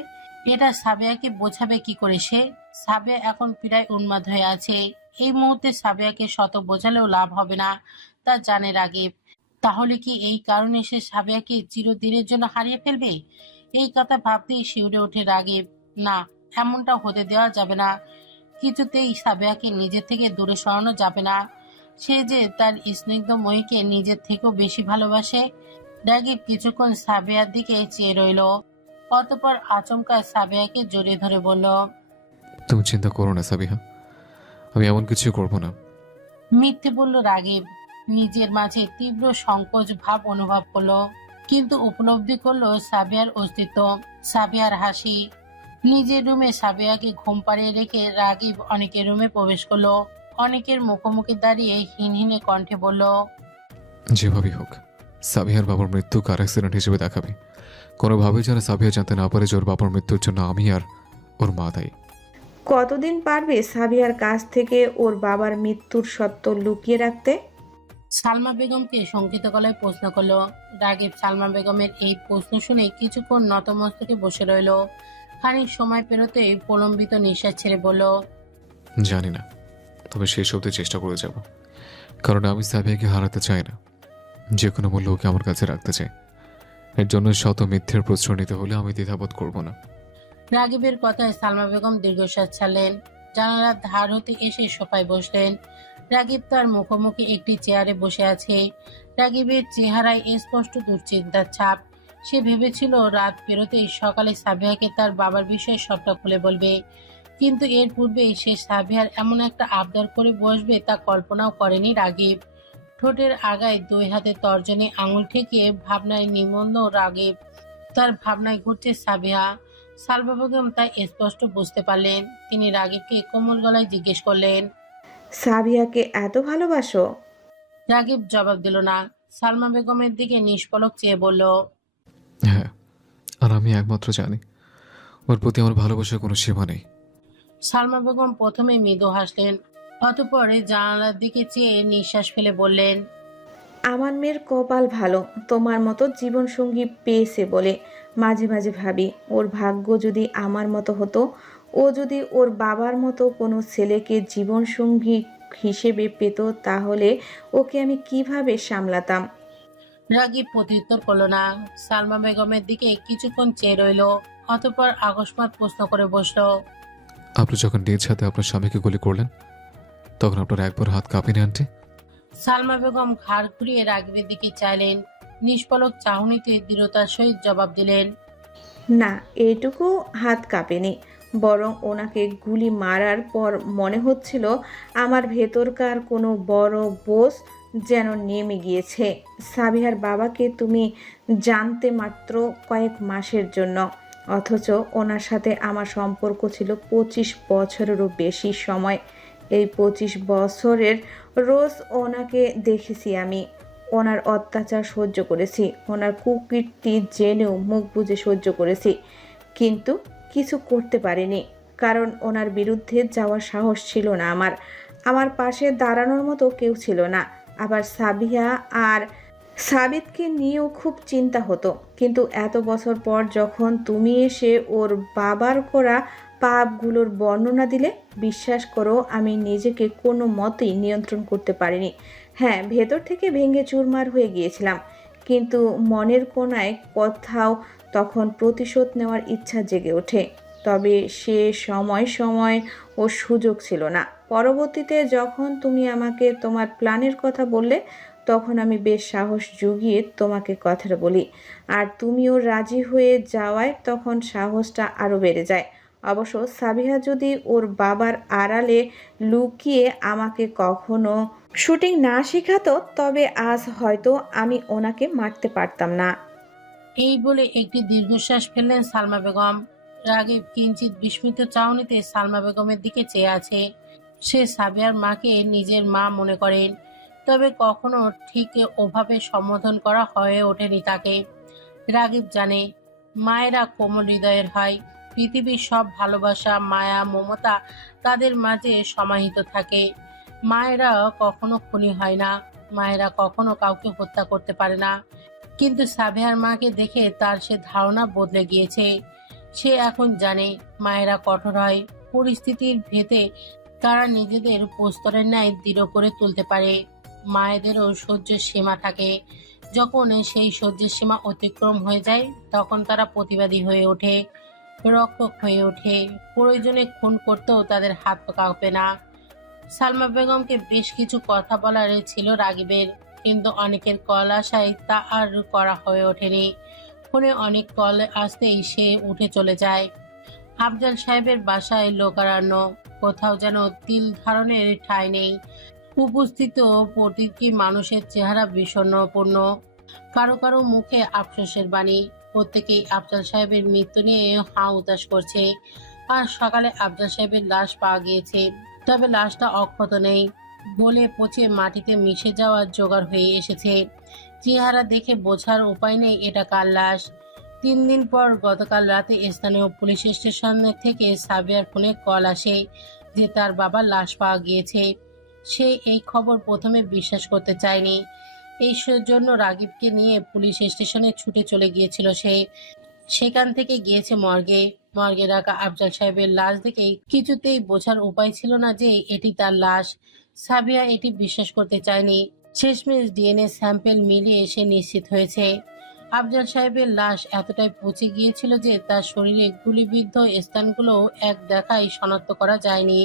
এটা সাবিয়াকে বোঝাবে কি করে সে? সাবিয়া এখন প্রায় উন্মাদ হয়ে আছে। এই মুহূর্তে সাবিয়াকে শত বোঝালেও লাভ হবে না, তা জানে রাগিব। তাহলে কি এই কারণে সে সাবিয়াকে চিরদিনের জন্য হারিয়ে ফেলবে? এই কথা ভাবতেই শিউরে ওঠে রাগিব। না, এমনটা হতে দেওয়া যাবে না। কিছুতেই সাবিয়াকে নিজের থেকে দূরে সরানো যাবে না। সে যে তার স্নিগ্ধ মহিকে নিজের থেকেও বেশি ভালোবাসে। রাগিব কিছুক্ষণ সাবিয়ার দিকে চেয়ে রইল, অতঃপর আচমকা সাবিয়াকে জড়িয়ে ধরে বলল, তুমি চিন্তা করো না সাবিহা, আমি এমন কিছু করবো না। মিথ্যে বলল রাগিব। নিজের মাঝে তীব্র সংকোচ ভাব অনুভব করলো, কিন্তু উপলব্ধি করলো সাবিয়ার অস্তিত্ব, সাবিয়ার হাসি। নিজের রুমে সাবিয়াকে ঘুম পাড়িয়ে রেখে রাগিব অনেকের রুমে প্রবেশ করলো। অনেকের মুখোমুখি দাঁড়িয়ে হিনহিনে কণ্ঠে বলল, যেভাবেই হোক সাবিহার বাবার মৃত্যু কার অ্যাক্সিডেন্ট হিসেবে দেখাবে। কোনোভাবেই যেন সাবিহা জানতে না পারে যে ওর বাবার মৃত্যুর জন্য আমি আর ওর মা দায়ী। কতদিন পারবে সাবিয়ার কাছ থেকে ওর বাবার মৃত্যুর সত্য লুকিয়ে রাখতে? সালমা বেগমকে শঙ্কিত গলায় প্রশ্ন করলো। রাগিব সালমা বেগমের এই প্রশ্ন শুনে কিছুক্ষণ নতমস্তকে বসে রইল। খানিক সময় পেরোতে প্রলম্বিত নিঃশ্বাস ছেড়ে বলল, জানি না, তবে শেষ অবধি চেষ্টা করে যাব। কারণ আমি সাবিয়াকে হারাতে চাই না, যে কোনো মূল্য ওকে আমার কাছে রাখতে চাই। এর জন্য শত মিথ্যের প্রশ্রয় নিতে হলে আমি দ্বিধাবোধ করব না। রাগিবের কথায় সালমা বেগম দীর্ঘশ্বাস ছাড়লেন। জানালার ধার হতে এসে সোফায় বসলেন। রাগিব তার মুখোমুখি একটি চেয়ারে বসে আছে। রাগিবের চেহারায় স্পষ্ট দুশ্চিন্তার ছাপ। সে ভেবেছিল রাত পেরোতেই সকালে সাবিয়াকে তার বাবার বিষয়ে সবটা খুলে বলবে, কিন্তু এর পূর্বেই সে সাবিয়ার এমন একটা আবদার করে বসবে তা কল্পনাও করেনি রাগিব। ঠোঁটের আগায় দুই হাতে তর্জনী আঙুল ঠেকিয়ে ভাবনায় নিমগ্ন রাগিব। তার ভাবনায় ঘুরছে সাবিয়া। সালমা বেগম তাই স্পষ্ট বুঝতে পারলেন। তিনি রাগিবকে কোমল গলায় জিজ্ঞেস করলেন। সাবিয়াকে এত ভালোবাসো? রাগিব জবাব দিল না। সালমা বেগমের দিকে নিষ্পলক চেয়ে বলল, হ্যাঁ, আর আমি একমাত্র জানি ওর প্রতি আমার ভালোবাসার কোনো সীমা নেই। সালমা বেগম প্রথমে মৃদু হাসলেন, অতঃপর জানালার দিকে চেয়ে নিঃশ্বাস ফেলে বললেন, আমার মেয়ের কপাল ভালো, তোমার মতো জীবনসঙ্গী পেয়েছে বলে। মাঝে মাঝে ভাবি, ওর ভাগ্য যদি আমার মতো হতো, ও যদি ওর বাবার মতো কোনো ছেলেকে জীবনসঙ্গী হিসেবে পেত, তাহলে ওকে আমি কিভাবে সামলাতাম। রাগিব প্রত্যুত্তর করল না। সালমা বেগমের দিকে কিছুক্ষণ চেয়ে রইল, অতঃপর আকস্মাৎ প্রশ্ন করে বসল, আপনি যখন নিজ হাতে আপনার স্বামীকে গুলি করলেন, তখন আপনার একবার হাত কাঁপেনি আন্টি? সালমা বেগম ঘাড় ঘুরিয়ে রাগিবের দিকে চাইলেন। নিষ্পলক চাহনিতে দৃঢ়তার সহিত জবাব দিলেন, না, এটুকু হাত কাঁপেনি। বরং ওনাকে গুলি মারার পর মনে হচ্ছিল আমার ভেতরকার কোনো বড় বোঝ যেন নেমে গিয়েছে। সাবিহার বাবাকে তুমি জানতে মাত্র কয়েক মাসের জন্য, অথচ ওনার সাথে আমার সম্পর্ক ছিল 25 বছরেরও বেশি সময়। এই 25 বছরের রোজ ওনাকে দেখেছি আমি। ওনার অত্যাচার সহ্য করেছি, ওনার কুকীর্তি জেনেও মুখ বুজে সহ্য করেছি, কিন্তু কিছু করতে পারিনি। কারণ ওনার বিরুদ্ধে যাওয়ার সাহস ছিল না আমার। আমার পাশে দাঁড়ানোর মতো কেউ ছিল না। আবার সাবিয়া আর সাবিতকে নিয়েও খুব চিন্তা হতো। কিন্তু এত বছর পর যখন তুমি এসে ওর বাবার করা পাপগুলোর বর্ণনা দিলে, বিশ্বাস করো আমি নিজেকে কোনো মতেই নিয়ন্ত্রণ করতে পারিনি। হ্যাঁ, ভেতর থেকে ভেঙে চুরমার হয়ে গিয়েছিলাম, কিন্তু মনের কোণায় কোথাও তখন প্রতিশোধ নেওয়ার ইচ্ছা জেগে ওঠে। তবে সে সময় ও সুযোগ ছিল না। পরবর্তীতে যখন তুমি আমাকে তোমার প্ল্যানের কথা বললে, তখন আমি বেশ সাহস জুগিয়ে তোমাকে কথাটা বলি। আর তুমিও রাজি হয়ে যাওয়ায় তখন সাহসটা আরও বেড়ে যায়। অবশ্য সাবিহা যদি ওর বাবার আড়ালে লুকিয়ে আমাকে কখনো শুটিং না শেখাতো, তবে আজ হয়তো আমি ওনাকে মারতে পারতাম না। এই বলে একটি দীর্ঘশ্বাস ফেললেন সালমা বেগম। রাগিব কিঞ্চিত বিস্মিত চাহনিতে সালমা বেগমের দিকে চেয়ে আছে। সে সাবিয়ার মাকে নিজের মা মনে করেন, তবে কখনো ঠিক ওভাবে সম্বোধন করা হয়ে ওঠেনি তাকে। রাগিব জানে মায়েরা কোমল হৃদয়ের হয়। পৃথিবীর সব ভালোবাসা, মায়া, মমতা তাদের মাঝে সমাহিত থাকে। মায়েরা কখনো খুনি হয় না, মায়েরা কখনো কাউকে হত্যা করতে পারে না। কিন্তু সাবিহার মাকে দেখে তার সে ধারণা বদলে গিয়েছে। সে এখন জানে মায়েরা কঠোর হয়, পরিস্থিতির ভেদে তারা নিজেদের প্রস্তরের ন্যায় দৃঢ় করে তুলতে পারে। মায়েদেরও সহ্যের সীমা থাকে। যখন সেই সহ্যের সীমা অতিক্রম হয়ে যায়, তখন তারা প্রতিবাদী হয়ে ওঠে, রক্ষক হয়ে ওঠে। প্রয়োজনে খুন করতেও তাদের হাত পা কাঁপে না। সালমা বেগমকে বেশ কিছু কথা বলার ছিল রাগিবের, কিন্তু অনেকের কল আসায় তা আর করা হয়ে ওঠেনি। ফোনে অনেক কল আসতেই সে উঠে চলে যায়। আফজাল সাহেবের বাসায় লোকারণ্য, কোথাও যেন তিল ধারণের ঠাঁই নেই। উপস্থিত প্রতিটি মানুষের চেহারা বিষণ্ণপূর্ণ, কারো কারো মুখে আফসোসের বাণী। প্রত্যেকেই আফজাল সাহেবের মৃত্যু নিয়ে হাঁ উতাস করছে। আর সকালে আফজাল সাহেবের লাশ পাওয়া গিয়েছে, তবে লাশটা অক্ষত নেই, গলে পচে মাটিতে মিশে যাওয়ার জোগাড় হয়ে এসেছে। চেহারা দেখে বোঝার উপায় নেই এটা কার লাশ। 3 দিন পর গতকাল রাতে স্থানীয় পুলিশ স্টেশন থেকে সাবিয়ার ফোনে কল আসে যে তার বাবার লাশ পাওয়া গিয়েছে। সে এই খবর প্রথমে বিশ্বাস করতে চায়নি। এই জন্য রাগিবকে নিয়ে পুলিশ স্টেশনে ছুটে চলে গিয়েছিল সে। সেখান থেকে গিয়েছে মর্গে। মর্গে রাখা আফজাল সাহেবের লাশ দেখে কিছুতেই বোঝার উপায় ছিল না যে এটি তার লাশ। সাবিয়া এটি বিশ্বাস করতে চায়নি। শেষমেশ ডিএনএ স্যাম্পল মিলিয়ে সে নিশ্চিত হয়েছে আফজাল সাহেবের লাশ এতটাই পচে গিয়েছিল যে তার শরীরে গুলিবিদ্ধ স্থানগুলো এক দেখায় শনাক্ত করা যায়নি।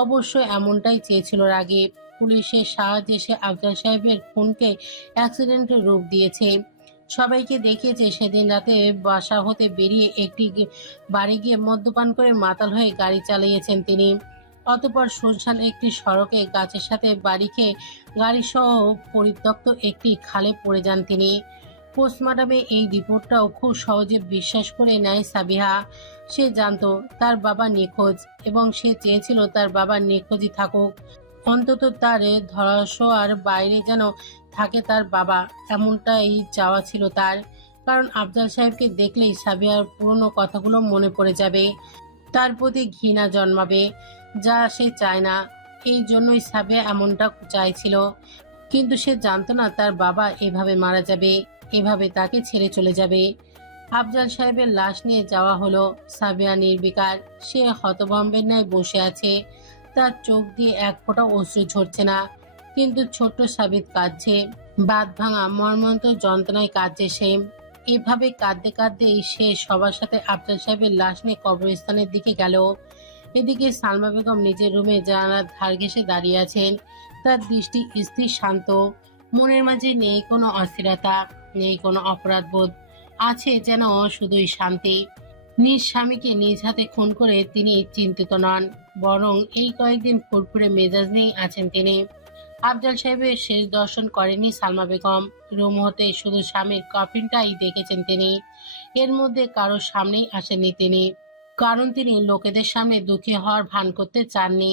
অবশ্য এমনটাই চেয়েছিল রাগিব। পুলিশের সাহায্যে সে আফজাল সাহেবের খুনকে অ্যাক্সিডেন্টের রূপ দিয়েছে। সবাইকে দেখিয়েছে সেদিন রাতে বাসা হতে বেরিয়ে একটি বাড়ি গিয়ে মদ্যপান করে মাতাল হয়ে গাড়ি চালিয়েছেন তিনি। অতঃপর শুনশান একটি সড়কে গাছের সাথে বাড়ি খেয়ে গাড়িসহ পরিত্যক্ত একটি খালে পড়ে যান তিনি। পোস্টমর্টমে এই রিপোর্টটাও খুব সহজে বিশ্বাস করে নেয় সাবিহা। সে জানতো তার বাবা নিখোঁজ এবং সে চেয়েছিল তার বাবা নিখোঁজই থাকুক। অন্তত তার ধরাছোঁয়ার বাইরে যেন থাকে তার বাবা, এমনটাই চাওয়া ছিল তার। কারণ আফজাল সাহেবকে দেখলেই সাবিয়ার পুরনো কথাগুলো মনে পড়ে যাবে, তার প্রতি ঘৃণা জন্মাবে, যা সে চায় না। এই জন্যই সাবিয়া এমনটা চাইছিল। কিন্তু সে জানতো না তার বাবা এভাবে মারা যাবে, এভাবে তাকে ছেড়ে চলে যাবে। আফজাল সাহেবের লাশ নিয়ে যাওয়া হলো। সাবিয়া নির্বিকার, সে হতভম্বের ন্যায় বসে আছে। তার চোখ দিয়ে এক ফোঁটা অশ্রু ঝরছে না, কিন্তু ছোট্ট সাবিত কাঁদছে। বাঁধ ভাঙা মর্মান্তিক যন্ত্রণায় কাঁদছে সে। এভাবে কাঁদতে কাঁদতেই সে সবার সাথে আফজাল সাহেবের লাশ নিয়ে কবরস্থানের দিকে গেল। এদিকে সালমা বেগম নিজের রুমে জানালার ধার ঘেঁষে দাঁড়িয়ে আছেন। তার দৃষ্টি স্থির, শান্ত। মনের মাঝে নেই কোনো অস্থিরতা, নেই কোনো অপরাধবোধ, আছে যেন শুধুই শান্তি। নিজ স্বামীকে নিজ হাতে খুন করে তিনি চিন্তিত নন, বরং এই কয়েকদিন ফুরফুরে মেজাজ নিয়েই আছেন তিনি। আফজাল সাহেবের শেষ দর্শন করেনি সালমা বেগম। রুম হতে শুধু স্বামীর কফিনটাই দেখেছেন তিনি। এর মধ্যে কারোর সামনেই আসেননি তিনি, কারণ তিনি লোকেদের সামনে দুঃখী হওয়ার ভান করতে চাননি,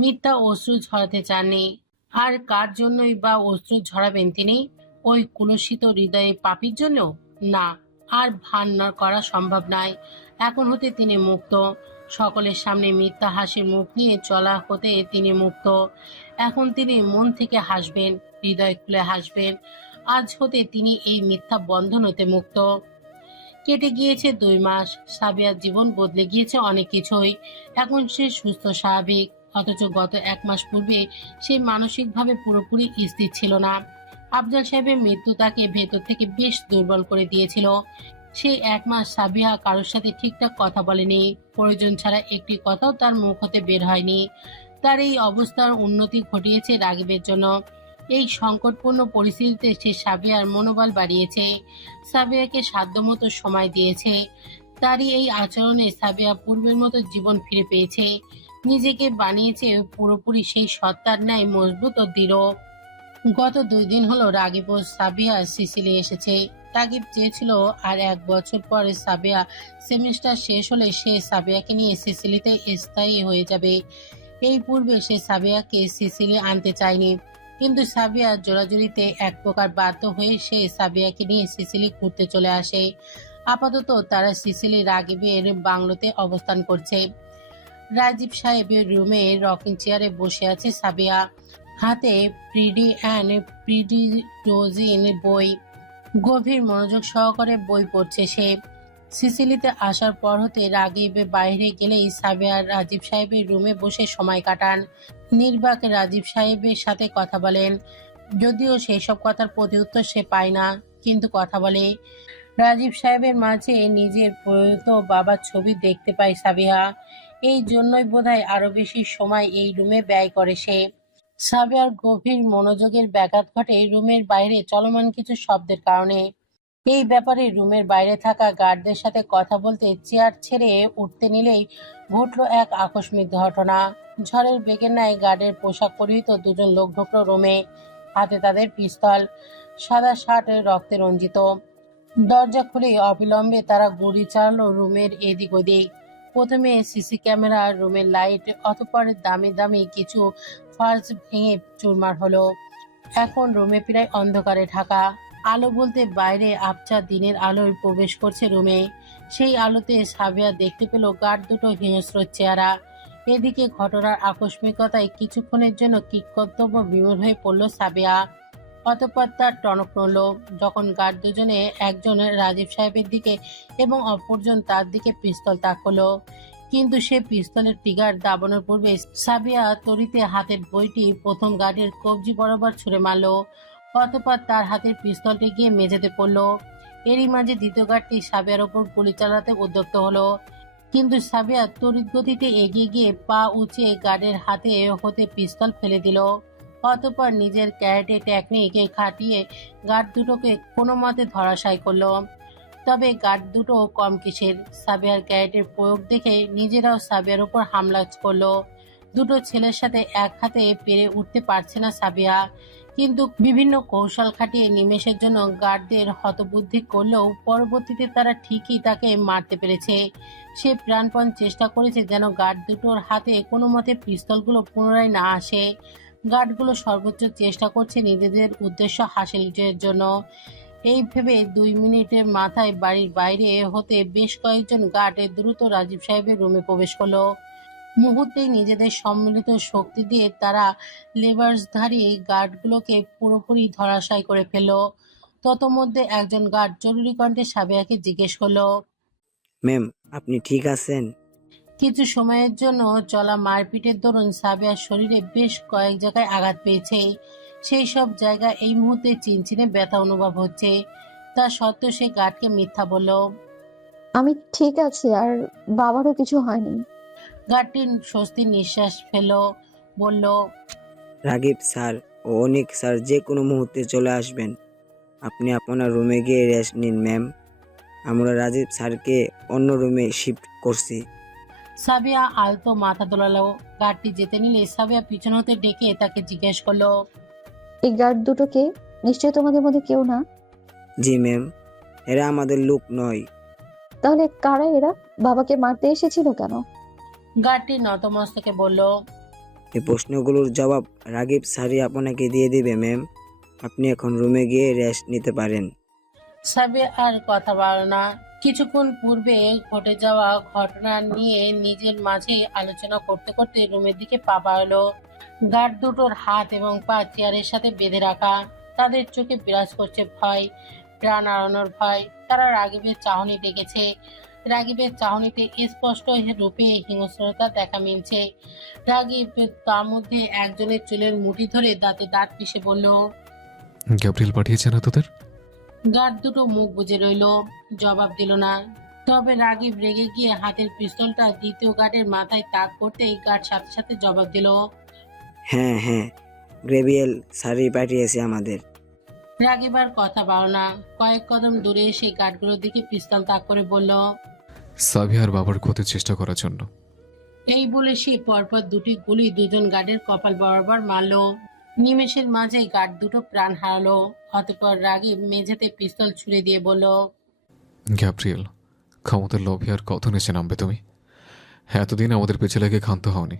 মিথ্যা অশ্রু ঝরাতে চাননি। আর কার জন্যই বা অশ্রু ঝরাবেন তিনি? ওই কুলসিত হৃদয়ে পাপীর জন্য? না, আর ভান করা সম্ভব নয়। এখন হতে তিনি মুক্ত। সকলের সামনে মিথ্যা হাসির মুখ নিয়ে চলা হতে তিনি মুক্ত। এখন তিনি মন থেকে হাসবেন, হৃদয় খুলে হাসবেন। আজ হতে তিনি এই মিথ্যা বন্ধন হতে মুক্ত। কেটে গিয়েছে 2 মাস। সাবিয়ার জীবন বদলে গিয়েছে অনেক কিছুই। এখন সে সুস্থ, স্বাভাবিক। অথচ গত 1 মাস পূর্বে সে মানসিকভাবে পুরোপুরি স্থির ছিল না। আফজাল সাহেবের মৃত্যু তাকে ভেতর থেকে বেশ দুর্বল করে দিয়েছিল। সেই 1 মাস সাবিহা কারোর সাথে ঠিকঠাক কথা বলেনি। প্রয়োজন ছাড়া একটি কথাও তার মুখ হতে বের হয়নি। তার এই অবস্থার উন্নতি ঘটিয়েছে রাগিবের জন্য। এই সংকটপূর্ণ পরিস্থিতিতে সে সাবিয়ার মনোবল বাড়িয়েছে, সাবিয়াকে সাধ্যমতো সময় দিয়েছে। তারই এই আচরণে সাবিয়া পূর্বের মতো জীবন ফিরে পেয়েছে, নিজেকে বানিয়েছে পুরোপুরি সেই সত্তার ন্যায় মজবুত ও দৃঢ়। গত 2 দিন হলো রাগিব ও সাবিয়া সিসিলি এসেছে। রাগিব চেয়েছিল আর 1 বছর পরে সাবিয়া সেমিস্টার শেষ হলে সে সাবিয়াকে নিয়ে সিসিলিতে স্থায়ী হয়ে যাবে। এই পূর্বে সে সাবিয়াকে সিসিলি আনতে চায়নি, কিন্তু সাবিয়ার জোরাজুরিতে এক প্রকার বাধ্য হয়ে সে সাবিয়াকে নিয়ে সিসিলি ঘুরতে চলে আসে। আপাতত তারা সিসিলি রাগিবের বাংলোতে অবস্থান করছে। রাজীব সাহেবের রুমে রকিং চেয়ারে বসে আছে সাবিয়া, হাতে প্রিডি অ্যান্ড প্রিডিডোজিন বই। গভীর মনোযোগ সহকারে বই পড়ছে সে। সিসিলিতে আসার পর হতে রাগিব বাইরে গেলেই সাবিয়া রাজীব সাহেবের রুমে বসে সময় কাটান। নির্বাক রাজীব সাহেবের সাথে কথা বলেন, যদিও সেই সব কথার প্রতিউত্তর সে পায় না, কিন্তু কথা বলে। রাজীব সাহেবের মাঝে নিজের প্রয়াত বাবার ছবি দেখতে পায় সাবিহা। এই জন্যই বোধহয় আরো বেশি সময় এই রুমে ব্যয় করে সে। সাবিয়ার গভীর মনোযোগের ব্যাঘাত ঘটে রুমের বাইরে চলমান কিছু শব্দের কারণে। এই ব্যাপারে রুমের বাইরে থাকা গার্ডদের সাথে কথা বলতে চেয়ার ছেড়ে উঠতে নিলেই ঘটল এক আকস্মিক ঘটনা। ঝড়ের বেগের ন্যায় গার্ডের পোশাক পরিহিত 2 জন লোক ঢুকলো রুমে, হাতে তাদের পিস্তল, সাদা শার্ট রক্তে রঞ্জিত। দরজা খুলে অবিলম্বে তারা গুলি চালালো রুমের এদিক ওদিক। প্রথমে সিসি ক্যামেরা, রুমের লাইট, অতঃপর দামি দামি কিছু ফার্স ভেঙে চুরমার হলো। এখন রুমে প্রায় অন্ধকারে ঢাকা। আলো বলতে বাইরে আবছা দিনের আলোয় প্রবেশ করছে রুমে। সেই আলোতে সাবিয়া দেখতে পেল গার্ড দুটো হিংস্র চেহারা। এদিকে ঘটনার আকস্মিকতায় কিছুক্ষণের জন্য কিংকর্তব্য বিমূঢ় হয়ে পড়ল সাবিয়া। অতঃপর তার টনক নড়ল যখন গার্ড দুজনে একজন রাজীব সাহেবের দিকে এবং অপরজন তার দিকে পিস্তল তাকলো। কিন্তু সে পিস্তলের ট্রিগার দাবানোর পূর্বে সাবিয়া তড়িতে হাতের বইটি প্রথম গার্ডের কবজি বরাবর ছুঁড়ে মারল। অতঃপর তার হাতের পিস্তলটি গিয়ে মেঝেতে পড়ল। এরই মাঝে দ্বিতীয় গার্ডটি সাবিয়ার ওপর গুলি চালাতে উদ্যত হলো, কিন্তু সাবিয়া তড়িৎ গতিতে এগিয়ে গিয়ে পা উঁচিয়ে গার্ডের হাতে হতে পিস্তল ফেলে দিল। অতঃপর নিজের ক্যারেটে টেকনিক খাটিয়ে গার্ড দুটোকে কোনো মতে ধরাশায়ী করলো। তবে গার্ড দুটো কম কিসের, সাবিয়ার ক্যারেটের প্রয়োগ দেখে নিজেরাও সাবিয়ার উপর হামলা করলো। দুটো ছেলের সাথে এক হাতে পেরে উঠতে পারছে না সাবিয়া, কিন্তু বিভিন্ন কৌশল খাটিয়ে নিমেষের জন্য গার্ডদের হতবুদ্ধি করলেও পরবর্তীতে তারা ঠিকই তাকে মারতে পেরেছে। সে প্রাণপণ চেষ্টা করেছে যেন গার্ড দুটোর হাতে কোনো মতে পিস্তলগুলো পুনরায় না আসে। গার্ডগুলো সর্বোচ্চ চেষ্টা করছে নিজেদের উদ্দেশ্য হাসিলের জন্য। এই ভেবে 2 মিনিটের মাথায় বাড়ির বাইরে হতে বেশ কয়েকজন গার্ড দ্রুত রাজীব সাহেবের রুমে প্রবেশ করলো। মুহূর্তেই নিজেদের সম্মিলিত শক্তি দিয়ে তারা লেভার্সধারী গার্ডগুলোকে পুরোপুরি ধরাশায়ী করে ফেলল। ততমধ্যে একজন গার্ড জরুরি কণ্ঠে সাবিয়াকে জিজ্ঞেস করলো। ম্যাম, আপনি ঠিক আছেন? কিছু সময়ের জন্য চলা মারপিটের দরুন সাবিয়ার শরীরে বেশ কয়েক জায়গায় আঘাত পেয়েছে। সেই সব জায়গায় এই মুহূর্তে চিনচিনে ব্যথা অনুভব হচ্ছে। তা সত্ত্বেও সে গার্ডকে মিথ্যা বলল। আমি ঠিক আছি, আর বাবারও কিছু হয়নি। গার্ডটি স্বস্তির নিঃশ্বাস ফেলল, বলল, রাগীব স্যার ও অনিক স্যার যে কোনো মুহূর্তে চলে আসবেন। আপনি আপনার রুমে গিয়ে রেস্ট নিন ম্যাম। আমরা রাজীব স্যারকে অন্য রুমে শিফট করছি। সাবিয়া আলতো মাথা দোলালো। গার্ডটি যেতে নিলে সাবিয়া পিছন হতে ডেকে তাকে জিজ্ঞেস করলো। এই গার্ড দুটোকে নিশ্চয়ই তোমাদের মধ্যে কেউ না? জি ম্যাম, এরা আমাদের লোক নয়। তাহলে কারা এরা? বাবাকে মারতে এসেছিল কেন? গার্ডটি নতমস্তকে বলল, এই প্রশ্নগুলোর জবাব রাগীব স্যারই আপনাকে দিয়ে দিবে ম্যাম। আপনি এখন রুমে গিয়ে রেস্ট নিতে পারেন। সাবিয়া আর কথা বাড়ল না। কিছুক্ষণ পূর্বে ঘটে যাওয়া ঘটনা নিয়ে নিজের মাঝে আলোচনা করতে করতে রুমের দিকে পা বাড়ালো। গার্ড দুটোর হাত এবং পা চেয়ারের সাথে বেঁধে রাখা। তাদের চোখে বিরাজ করছে ভয়, প্রাণ হারানোর ভয়। তারা রাগীবের চাহনি দেখেছে। রাগীবের চাহনিতে স্পষ্ট রূপে হিংস্রতা দেখা মিলছে। রাগীব তার মধ্যে একজনের চুলের মুঠি ধরে দাঁতে দাঁত পিষে বলল। গ্যাব্রিয়েল পাঠিয়েছে না তোদের? গার্ড দুটো মুখ বুজে রইল, জবাব দিল না। তবে রাগীব রেগে গিয়ে হাতের পিস্তলটা দ্বিতীয় গার্ডের মাথায় তাক করতেই গার্ড সাথে সাথে জবাব দিল। হ্যাঁ হ্যাঁ, গ্রেভিয়েল স্যারই পাঠিয়েছে আমাদের। রাগীব আর কথা বাড়ল না। কয়েক কদম দূরে এসে গার্ডগুলোর দিকে পিস্তল তাক করে বলল। সাবিয়ার বাবার ক্ষতির চেষ্টা করার জন্য। এই বলে সে পরপর দুটি গুলি দুজন গার্ডের কপাল বরাবর মারল। নিমেষের মাঝে গার্ড দুটো প্রাণ হারালো। অতঃপর রাগীব মেঝেতে পিস্তল ছুড়ে দিয়ে বলল। গ্যাব্রিয়েল, ক্ষমতার লোভে আর কত নিচে নামবে তুমি? এতদিন আমাদের পেছনে লেগে ক্ষান্ত হওনি,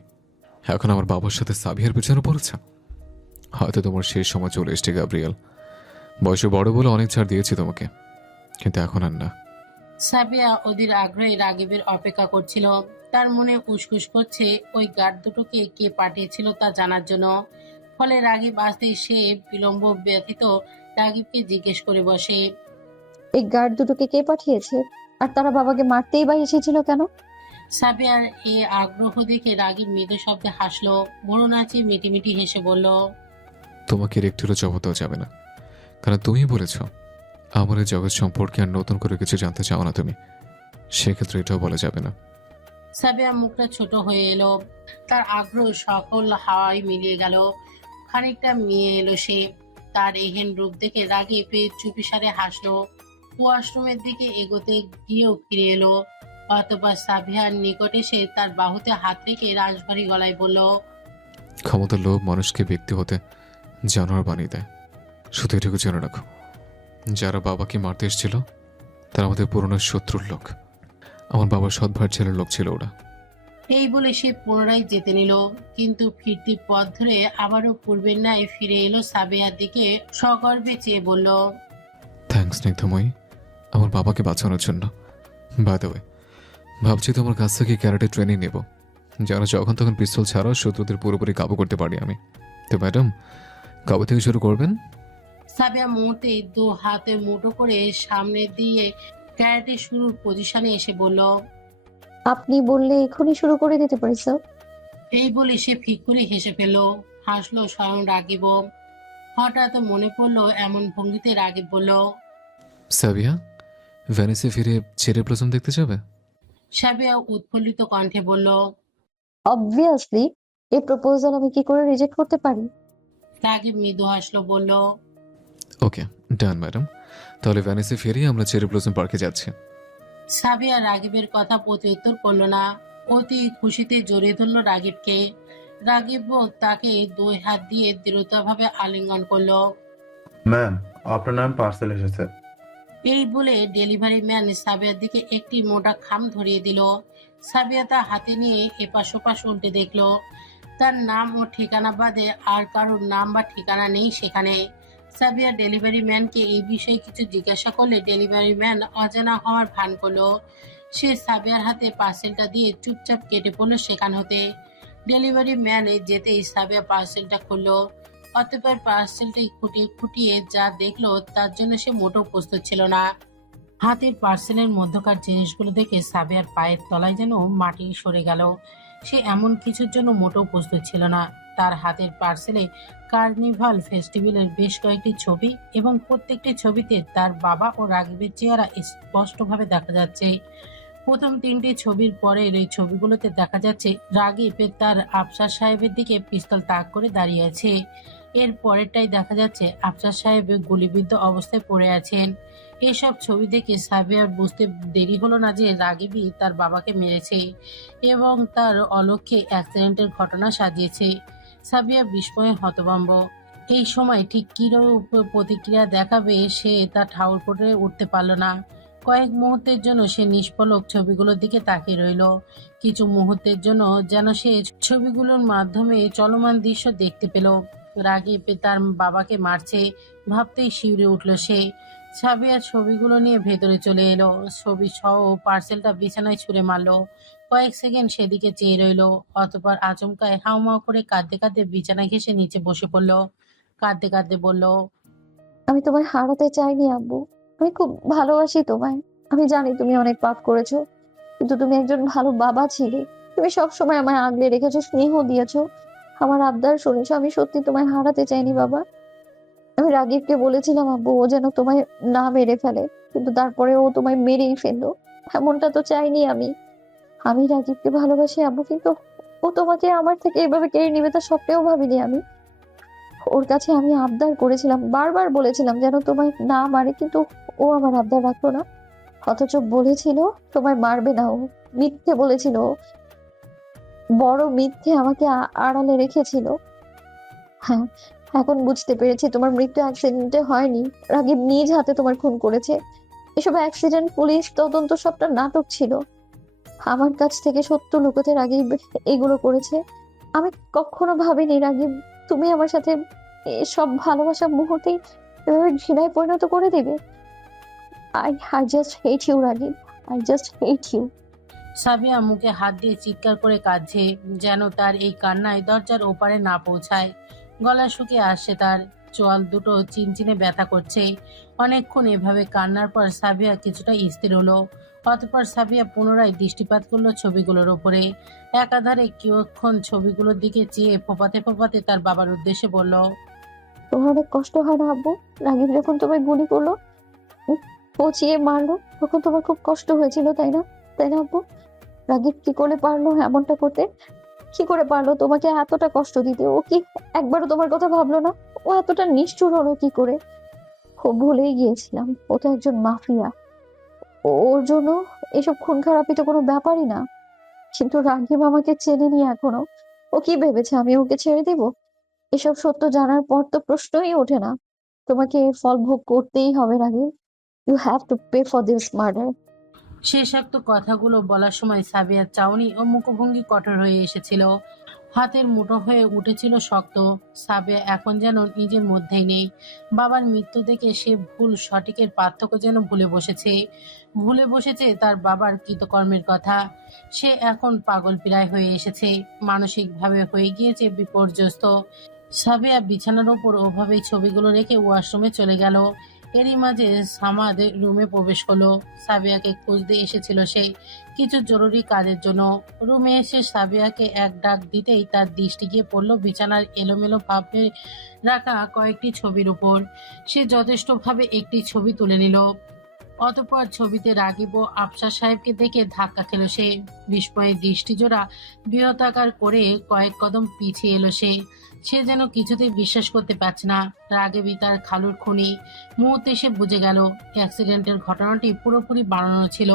এখন আমার বাবার সাথে সাবিয়ার পেছনে পড়েছ। হয়তো তোমার শেষ সময় চলে এসছে গ্যাব্রিয়েল। বয়সে বড় বলে অনেক ছাড় দিয়েছি তোমাকে, কিন্তু এখন আর না। সাবিয়া অধীর আগ্রহে রাগীবের অপেক্ষা করছিল। তার মনে উসখুস করছে ওই গার্ড দুটোকে কে পাঠিয়েছিল তা জানার জন্য। ফলে রাগীব আসতেই সে বিলম্ব ব্যতীত রাগীবকে জিজ্ঞেস করে বসে। এই গার্ড দুটোকে কে পাঠিয়েছে? আর তারা বাবাকে মারতেই বা এসেছিল কেন? সাবিয়ার এ আগ্রহ দেখে রাগীব মৃদু শব্দে হাসলো, বড় নাচিয়ে মিটিমিটি হেসে বলল। তোমাকে এর একটুরও জবাব দেওয়া যাবে না, কারণ তুমিই বলেছ আমার এই জগৎ সম্পর্কে আর নতুন করে কিছু জানতে চাও না তুমি। সেক্ষেত্রে এটাও বলা যাবে না। সাবিয়ার মুখটা ছোট হয়ে এলো। তার আগ্রহ সকল হাওয়ায় মিলিয়ে গেল। খানিকটা মিয়ে এলো সে। তার এহেন রূপ দেখে রাগীব চুপিসারে হাসলো। ওয়াশরুমের দিকে এগোতে গিয়েও ফিরে এলো। অতঃপর সাবিয়ার নিকট এসে তার বাহুতে হাত রেখে রাশভারী গলায় বলল। ক্ষমতার লোভ মানুষকে ব্যক্তি হতে জানোয়ার বানিয়ে দেয়। শুধু এটুকু জেনে রাখো, যারা বাবাকে মারতে এসেছিল তারা আমাদের পুরনো শত্রুর লোক। আমার বাবার সৎ ভাইয়ের ছেলের লোক ছিল ওরা। এই বলে সে পুনরায় যেতে নিল, কিন্তু ফিরতি পথ ধরে আবারও পূর্বের ন্যায় ফিরে এলো সাবিয়ার দিকে। সগর্বে চেয়ে বলল। থ্যাঙ্কস স্নিগ্ধময়ী, আমার বাবাকে বাঁচানোর জন্য। বাই দ্য ওয়ে, ভাবছি তোমার কাছ থেকে ক্যারাটে ট্রেনিং নেব, যেন যখন তখন পিস্তল ছাড়াও শত্রুদের পুরোপুরি কাবু করতে পারি আমি। তো ম্যাডাম, কবে থেকে শুরু করবেন? সাবিয়া মুহূর্তে দু হাতে মুঠো করে সামনে দিয়ে ক্যারাটে শুরুর পজিশনে এসে বলল। আপনি বললে এখনই শুরু করে দিতে পারি স্যার। এই বলে সে ফিক করে হেসে ফেলল। হাসলো স্বয়ং রাগিবও। হঠাৎ মনে পড়লো এমন ভঙ্গিতে রাগিব বলল। সাবিয়া, ভেনিসে ফিরে চেরি ব্লসম দেখতে যাবে? সাবিয়া উৎফুল্লিত কণ্ঠে বলল। অবভিয়াসলি, এই প্রপোজাল আমি কি করে রিজেক্ট করতে পারি? রাগিব মৃদু হাসলো বলল। ওকে, ডান ম্যাডাম। তাহলে ভেনিসে ফিরে আমরা চেরি ব্লসম পার্কে যাচ্ছি। সাবিয়া রাগিবের কথা প্রত্যুত্তর করলো না। অতি খুশিতে জড়িয়ে ধরল রাগিবকে। রাগিবও তাকে দুই হাত দিয়ে দৃঢ়ভাবে আলিঙ্গন করলো। ম্যাম, আপনার নাম পার্সেল এসেছে। এই বলে ডেলিভারি ম্যান সাবিয়ার দিকে একটি মোটা খাম ধরিয়ে দিল। সাবিয়া তা হাতে নিয়ে এপাশ ওপাশ উল্টে দেখলো। তার নাম ও ঠিকানা বাদে আর কারোর নাম বা ঠিকানা নেই সেখানে। সাবিয়া ডেলিভারি ম্যানকে এই বিষয়ে কিছু জিজ্ঞাসা করলে ডেলিভারি ম্যান অজানা হওয়ার ভান করলো। সে সাবিয়ার হাতে পার্সেলটা দিয়ে চুপচাপ কেটে পড়লো সেখান হতে। ডেলিভারি ম্যান যেতেই সাবিয়া পার্সেলটা খুললো। অতঃপর পার্সেলটি খুঁটিয়ে খুঁটিয়ে যা দেখলো তার জন্য সে মোটেও প্রস্তুত ছিল না। হাতের পার্সেলের মধ্যকার জিনিসগুলো দেখে সাবিয়ার পায়ের তলায় যেন মাটি সরে গেল। সে এমন কিছুর জন্য মোটেও প্রস্তুত ছিল না। তার হাতের পার্সেলে কার্নিভাল ফেস্টিভ্যালের বেশ কয়েকটি ছবি এবং প্রত্যেকটি ছবিতে তার বাবা ও রাগিবের চেহারা স্পষ্টভাবে দেখা যাচ্ছে। প্রথম তিনটি ছবির পরের এই ছবিগুলোতে দেখা যাচ্ছে রাগিব তার আফসার সাহেবের দিকে পিস্তল তাক করে দাঁড়িয়ে আছে। এর পরেরটাই দেখা যাচ্ছে আফসার সাহেব গুলিবিদ্ধ অবস্থায় পড়ে আছেন। এসব ছবি দেখে সাবিয়ার বুঝতে দেরি হলো না যে রাগিবই তার বাবাকে মেরেছে এবং তার অলক্ষ্যে অ্যাক্সিডেন্টের ঘটনা সাজিয়েছে। সাবিয়া বিস্ময়ে হতভম্ব। এই সময় ঠিক কিরূপ প্রতিক্রিয়া দেখাবে সে তা ঠাউর করে উঠতে পারল না। কয়েক মুহূর্তের জন্য সে নিষ্পলক ছবিগুলোর দিকে তাকিয়ে রইল। কিছু মুহূর্তের জন্য যেন সে ছবিগুলোর মাধ্যমে চলমান দৃশ্য দেখতে পেল। রাগিব তার বাবাকে মারছে ভাবতেই শিউরে উঠল সে। সাবিয়া ছবিগুলো নিয়ে ভেতরে চলে এলো। ছবি সহ পার্সেলটা বিছানায় ছুঁড়ে মারলো। কয়েক সেকেন্ড সেদিকে চেয়ে রইল। অতঃপর আচমকায় হাউমাউ করে কাঁদতে কাঁদতে বিছানা ঘেঁষে নিচে বসে পড়ল। কাঁদতে কাঁদতে বলল। আমি তোমায় হারাতে চাইনি আব্বু। আমি খুব ভালোবাসি তোমায়। আমি জানি তুমি অনেক পাপ করেছো, কিন্তু তুমি একজন ভালো বাবা ছিলে। তুমি সবসময় আমায় আগলে রেখেছো, স্নেহ দিয়েছো, আমার আবদার শুনেছো। আমি সত্যি তোমায় হারাতে চাইনি বাবা। আমি রাগিবকে বলেছিলাম আব্বু ও যেন তোমায় না মেরে ফেলে, কিন্তু তারপরে ও তোমায় মেরেই ফেললো। এমনটা তো চাইনি আমি। আমি রাগিবকে ভালোবাসি আব্বু, কিন্তু ও তোমাকে আমার থেকে এভাবে কেড়ে নিবে তা স্বপ্নেও ভাবিনি আমি। ওর কাছে আমি আবদার করেছিলাম, বারবার বলেছিলাম যেন তোমায় না মারে, কিন্তু ও আমার আবদার রাখলো না। অথচ বলেছিল তোমায় মারবে না ও। মিথ্যে বলেছিল ও। বড় মিথ্যে আমাকে আড়ালে রেখেছিল। হ্যাঁ, এখন বুঝতে পেরেছি তোমার মৃত্যু অ্যাক্সিডেন্টে হয়নি। রাগিব নিজ হাতে তোমার খুন করেছে। এসব অ্যাক্সিডেন্ট, পুলিশ তদন্ত সবটা নাটক ছিল। আমার কাছ থেকে সত্য লুকোতে রাগিব এগুলো করেছে। আমি কখনো ভাবিনি রাগিব তুমি আমার সাথে সব ভালোবাসা মুহূর্তেই এভাবে ঘৃণায় পরিণত করে দেবে। I just hate you Ragib, I just hate you. Sabiya মুখে হাত দিয়ে চিৎকার করে কাঁদছে, যেন তার এই কান্নায় দরজার ওপারে না পৌঁছায়। গলা শুকিয়ে আসছে তার, চোয়াল দুটো চিনচিনে ব্যথা করছে। অনেকক্ষণ এভাবে কান্নার পর সাবিয়া কিছুটা স্থির হলো। অতঃপর সাবিয়া পুনরায় দৃষ্টিপাত করলো ছবিগুলোর ওপরে। একাধারে কিছুক্ষণ ছবিগুলোর দিকে চেয়ে ফোপাতে ফোপাতে তার বাবার উদ্দেশ্যে বলল। তোমার অনেক কষ্ট হয় না আব্বু? রাগিব যখন তোমায় গুলি করলো, পচিয়ে মারলো, তখন তোমার খুব কষ্ট হয়েছিল, তাই না? তাই না আব্বু? রাগিব কি করে পারলো এমনটা করতে? কি করে পারলো তোমাকে এতটা কষ্ট দিতে? ও কি একবারও তোমার কথা ভাবলো না? ও এতটা নিষ্ঠুর হলো কি করে? ও ভুলেই গিয়েছিলাম, ও তো একজন মাফিয়া। ওর জন্য এসব খুন খারাপি তো কোনো ব্যাপারই না। কিন্তু রাগিব আমাকে চেনেনি এখনো। ও কি ভেবেছে আমি ওকে ছেড়ে দিব? এসব সত্য জানার পর তো প্রশ্নই ওঠে না। তোমাকে এর ফল ভোগ করতেই হবে Ragib. You have to pay for this murder. শেষাক্ত কথাগুলো বলার সময় সাবিয়ার চাউনি ও মুখভঙ্গি কঠোর হয়ে এসেছিল। হাতের মুঠো হয়ে উঠেছিল শক্ত। সাবিয়া এখন যেন নিজের মধ্যেই নেই। বাবার মৃত্যু দেখে সে ভুল সঠিকের পার্থক্য যেন ভুলে বসেছে তার বাবার কৃতকর্মের কথা। সে এখন পাগল প্রায় হয়ে এসেছে, মানসিকভাবে হয়ে গিয়েছে বিপর্যস্ত। সাবিয়া বিছানার ওপর ওভাবেই ছবিগুলো রেখে ওয়াশরুমে চলে গেল। এরই মাঝে সামাদ রুমে প্রবেশ করলো। সাবিয়াকে খুঁজতে এসেছিল সে কিছু জরুরি কাজের জন্য। রুমে এসে সাবিয়াকে এক ডাক দিতেই তার দৃষ্টি গিয়ে পড়লো বিছানার এলোমেলো ভাবে রাখা কয়েকটি ছবির উপর। সে যথেষ্টভাবে একটি ছবি তুলে নিল। অতঃপর ছবিতে রাগিব ও আফসার সাহেবকে দেখে ধাক্কা খেল সে। বিস্ময়ে দৃষ্টিজোড়া বৃহতাকার করে কয়েক কদম পিছিয়ে এলো সে যেন কিছুতেই বিশ্বাস করতে পারছে না রাগেবই তার খালুর খুনি। মুহূর্তে সে বুঝে গেল অ্যাক্সিডেন্টের ঘটনাটি পুরোপুরি বানানো ছিল।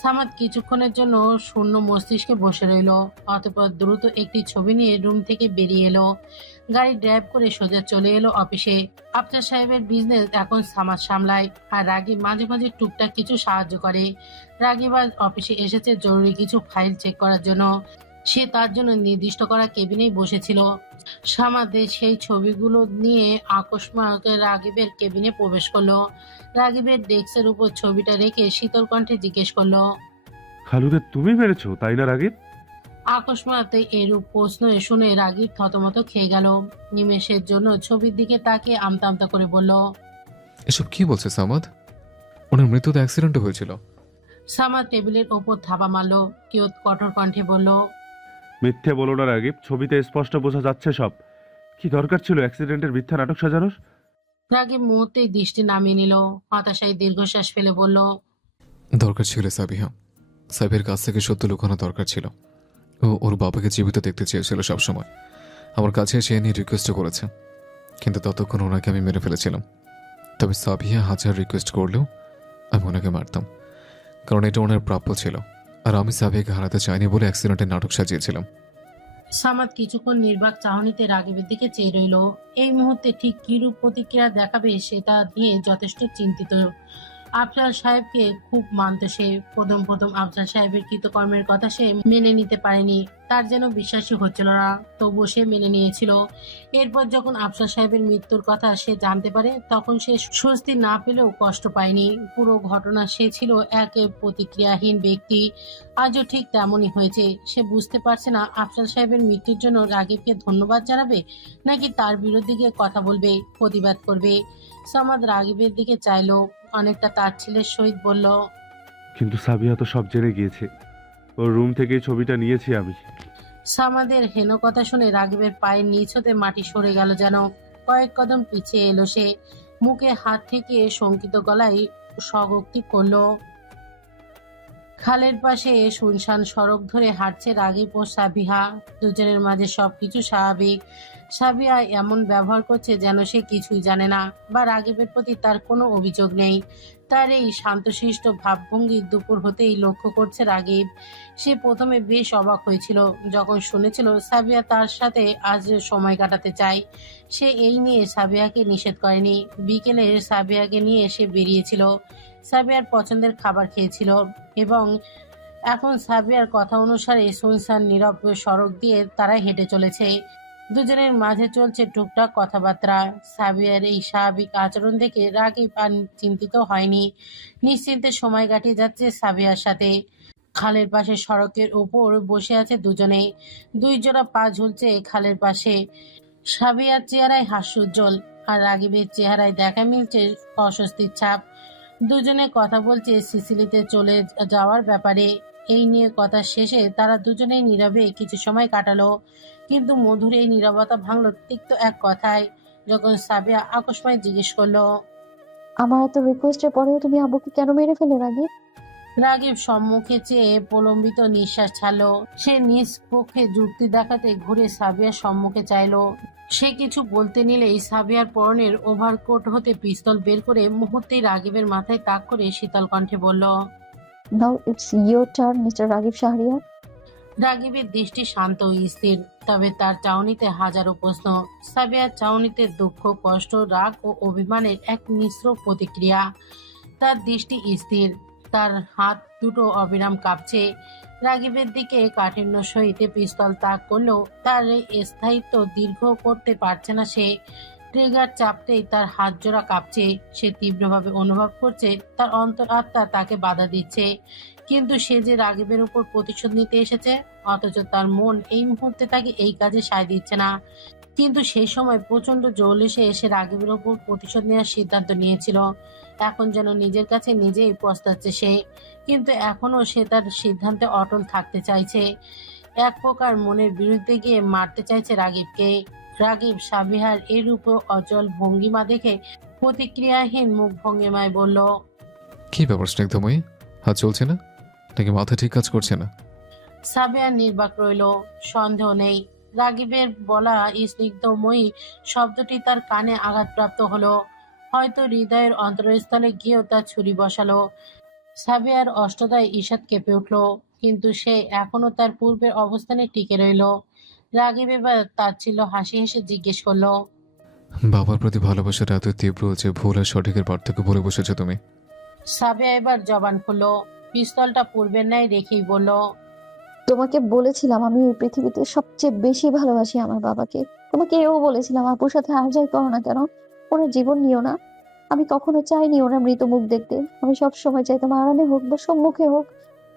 সামাদ কিছুক্ষণের জন্য শূন্য মস্তিষ্কে বসে রইল। অতঃপর দ্রুত একটি ছবি নিয়ে রুম থেকে বেরিয়ে এলো। গাড়ি ড্রাইভ করে সোজা চলে এলো অফিসে। আফসার সাহেবের বিজনেস এখন সামাদ সামলায়, আর রাগিব মাঝে মাঝে টুকটাক কিছু সাহায্য করে। রাগিব আজ অফিসে এসেছে জরুরি কিছু ফাইল চেক করার জন্য। সে তার জন্য নির্দিষ্ট করা কেবিনেই বসেছিল। সামাদে সেই ছবিগুলো নিয়ে আকস্মাৎ রাগিবের কেবিনে প্রবেশ করলো। রাগিবের ডেস্কের উপর ছবিটা রেখে শীতল কণ্ঠে জিজ্ঞেস করলো, খালুকে তুমি মেরেছো তাই না রাগিব? আকস্মাৎ এরূপ প্রশ্ন শুনে রাগিব থতমত খেয়ে গেল। নিমেষের জন্য ছবির দিকে তাকিয়ে আমতা আমতা করে বলল, এসব কি বলছে সামাদ? ওনার মৃত্যুতে অ্যাক্সিডেন্ট হয়েছিল। সামাদ টেবিলের ওপর থাবা মারল। কিয়ত কঠোর কণ্ঠে বলল, মিথ্যে বলো না রাগিব, ছবিতে স্পষ্ট বোঝা যাচ্ছে সব। কি দরকার ছিল অ্যাক্সিডেন্টের মিথ্যা নাটক সাজানোর? রাগিব মুহূর্তেই দৃষ্টি নামিয়ে নিল। হতাশায় দীর্ঘশ্বাস ফেলে বলল, দরকার ছিল সাবিহা। সাবির কাছ থেকে সত্য লুকানো দরকার ছিল। ও ওর বাবাকে জীবিত দেখতে চেয়েছিল সবসময়। আমার কাছে সে নিয়ে রিকোয়েস্ট করেছে, কিন্তু ততক্ষণ ওনাকে আমি মেরে ফেলেছিলাম। তবে সাবিহা হাজার রিকোয়েস্ট করলেও আমি ওনাকে মারতাম, কারণ এটা ওনার প্রাপ্য ছিল। আর আমি সাবিয়াকে হারাতে চাইনি বলে অ্যাক্সিডেন্টের নাটক সাজিয়েছিলাম। সামাদ কিছুক্ষণ নির্বাক চাহনিতে রাগিবের দিকে চেয়ে রইল। এই মুহূর্তে ঠিক কিরূপ প্রতিক্রিয়া দেখাবে সেটা নিয়ে যথেষ্ট চিন্তিত। আফজাল সাহেবকে খুব মানত সে। প্রথম আফজাল সাহেবের কৃতকর্মের কথা সে মেনে নিতে পারেনি। তার যেন বিশ্বাসই হচ্ছিল না, তবুও সে মেনে নিয়েছিল। এরপর যখন আফজাল সাহেবের মৃত্যুর কথা সে জানতে পারে, তখন সে স্বস্তি না পেলেও কষ্ট পায়নি। পুরো ঘটনা সে ছিল এক প্রতিক্রিয়াহীন ব্যক্তি। আজও ঠিক তেমনই হয়েছে। সে বুঝতে পারছে না আফজাল সাহেবের মৃত্যুর জন্য রাগিবকে ধন্যবাদ জানাবে, নাকি তার বিরুদ্ধে গিয়ে কথা বলবে, প্রতিবাদ করবে। সামাদ রাগিবের দিকে চাইলো, অনেকটা তার ছেলের সহিত বলল, কিন্তু সাবিয়া তো সব জেনে গিয়েছে। ওর রুম থেকে ছবিটা নিয়েছি আমি। সামাদের হেন কথা শুনে রাগিবের পায়ের নিচ হতে মাটি সরে গেল যেন। কয়েক কদম পিছিয়ে এলো সে। মুখে হাত থেকে শঙ্কিত গলায় স্বগোক্তি করল। খালের পাশে শুনশান সড়ক ধরে হাঁটছে রাগিব ও সাবিহা। দুজনের মাঝে সবকিছু স্বাভাবিক। সাবিহা এমন ব্যবহার করছে যেন সে কিছুই জানে না, বা রাগিবের প্রতি তার কোনো অভিযোগ নেই। তার এই শান্তশিষ্ট ভাবভঙ্গি দুপুর হতেই লক্ষ্য করছে রাগিব। সে প্রথমে বেশ অবাক হয়েছিল যখন শুনেছিল সাবিয়া তার সাথে আজ সময় কাটাতে চায়। সে এই নিয়ে সাবিয়াকে নিষেধ করেনি। বিকেলে সাবিয়াকে নিয়ে সে বেরিয়েছিল। সাবিয়ার পছন্দের খাবার খেয়েছিল এবং এখন সাবিয়ার কথা অনুসারে সুনসান নীরব সড়ক দিয়ে তারা হেঁটে চলেছে। দুজনের মাঝে চলছে টুকটাক কথাবার্তা। সাবিয়ার এই স্বাভাবিক আচরণ দেখে রাগিব আর চিন্তিত হয়নি। নিশ্চিন্তে সময় কাটিয়ে যাচ্ছে সাবিয়ার সাথে। খালের পাশে সড়কের উপর বসে আছে দুজনে। দুই জোড়া পা ঝুলছে খালের পাশে। সাবিয়ার চেহারায় হাস্যোজ্জ্বল, আর রাগিবের চেহারায় দেখা মিলছে অস্বস্তির ছাপ। দুজনে কথা বলছে সিসিলিতে চলে যাওয়ার ব্যাপারে। এই নিয়ে কথা শেষে তারা দুজনেই নীরবে কিছু সময় কাটালো। কিন্তু মধুর এই নীরবতা ভাঙল তিক্ত এক কথায়, যখন সাবিয়া আকস্মায় জিজ্ঞেস করলো, আমার এত রিকোয়েস্টের পরেও তুমি আব্বুকে কেন মেরে ফেলে রাগিব? রাগিব সম্মুখে চেয়ে প্রলম্বিত নিঃশ্বাস ছাড়লো। সে নিজ পক্ষে যুক্তি দেখাতে ঘুরে সাবিয়ার সম্মুখে চাইলো। সে কিছু বলতে নিলেই সাবিয়ার পরনের ওভারকোট হতে পিস্তল বের করে মুহূর্তেই রাগিবের মাথায় তাক করে শীতল কণ্ঠে বলল, now it's your turn mister Ragib Shahriar. রাগিবের দৃষ্টি শান্ত ও স্থির, তবে তার চাউনিতে হাজারো প্রশ্ন। সাবিয়ার চাউনিতে দুঃখ, কষ্ট, রাগ ও অভিমানের এক মিশ্র প্রতিক্রিয়া। তার দৃষ্টি স্থির, তার হাত দুটো অবিরাম কাঁপছে। রাগিবের দিকে কাঠিন্য সহিত পিস্তল তাক করলেও তার স্থায়িত্ব দীর্ঘ করতে পারছে না সে। ট্রিগার চাপতেই তার হাত জোড়া কাঁপছে। সে তীব্রভাবে অনুভব করছে তার অন্তর আত্মা তাকে বাধা দিচ্ছে। কিন্তু সে যে রাগিবের উপর প্রতিশোধ নিতে এসেছে, অথচ তার মন এই মুহূর্তে তাকে এই কাজে সায় দিচ্ছে না। কিন্তু সেই সময় প্রচন্ড জৌলুসে এসে রাগিবের উপর প্রতিশোধ নেওয়ার সিদ্ধান্ত নিয়েছিল। এখন যেন নিজের কাছে নিজেই পস্তাচ্ছে সে। কিন্তু এখনো সে তার সিদ্ধান্তে অটল থাকতে চাইছে। এক প্রকার মনের বিরুদ্ধে গিয়ে মারতে চাইছে রাগিবকে। রাগিব সাবিহার এরূপ অচল ভঙ্গিমা দেখে প্রতিক্রিয়াহীন মুখ ভঙ্গিমায় বলল, কি ব্যাপার স্নিগ্ধময়ী? হাত চলছে না নাকি মাথা ঠিক কাজ করছে না? সাবিহার নির্বাক রইল। সন্দেহ নেই, রাগিবের বলা স্নিগ্ধময়ী শব্দটি তার কানে আঘাতপ্রাপ্ত হলো। হয়তো হৃদয়ের অন্তরস্থলে গিয়েও তার ছুরি বসালো। সাবিয়ার অষ্টদায় ঈষৎ কেঁপে উঠল, কিন্তু সে এখনো তার পূর্বের অবস্থানে টিকে রইল। রাগিব এবার তাচ্ছিল্য হাসি হেসে জিজ্ঞেস করলো, বাবার প্রতি ভালোবাসাটা এত তীব্র যে ভুল আর সঠিকের পার্থক্য বলে বসেছো তুমি। সাবিয়া এবার জবান খুলল, পিস্তলটা পূর্বের ন্যায় রেখেই বলল, তোমাকে বলেছিলাম আমি এই পৃথিবীতে সবচেয়ে বেশি ভালোবাসি আমার বাবাকে। তোমাকে এও বলেছিলাম আপুর সাথে আর যাই করো না কেন ওনার জীবন নিও না। আমি কখনো চাইনি ওনার মৃত মুখ দেখতে। আমি সব সময় চাইতাম আড়ালে হোক বা সম্মুখে হোক,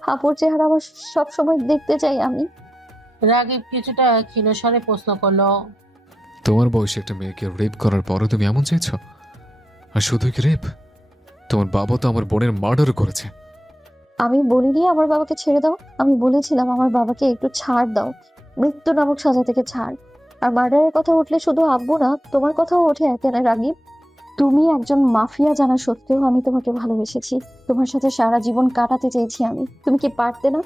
আপুর চেহারা আমার সব সময় দেখতে চাই আমি। রাগিব কিছুটা ক্ষীণস্বরে প্রশ্ন করলো, তোমার বয়সে একটা মেয়েকে রেপ করার পরও তুমি এমন চাইছো? আর শুধু কি রেপ, তোমার বাবা তো আমার বোনের মার্ডার করেছে। আমি বলিনি আমার বাবাকে ছেড়ে দাও। আমি বলেছিলাম আমার বাবাকে একটু ছাড় দাও, মৃত্যু নামক সাজা থেকে ছাড়। আর মার্ডারের কথা উঠলে শুধু আব্বু না, তোমার কথাও ওঠে একে না রাগিব। তুমি একজন মাফিয়া জানা সত্ত্বেও আমি তোমাকে ভালোবেসেছি। তোমার সাথে সারা জীবন কাটাতে চেয়েছি আমি। তুমি কি পারতে না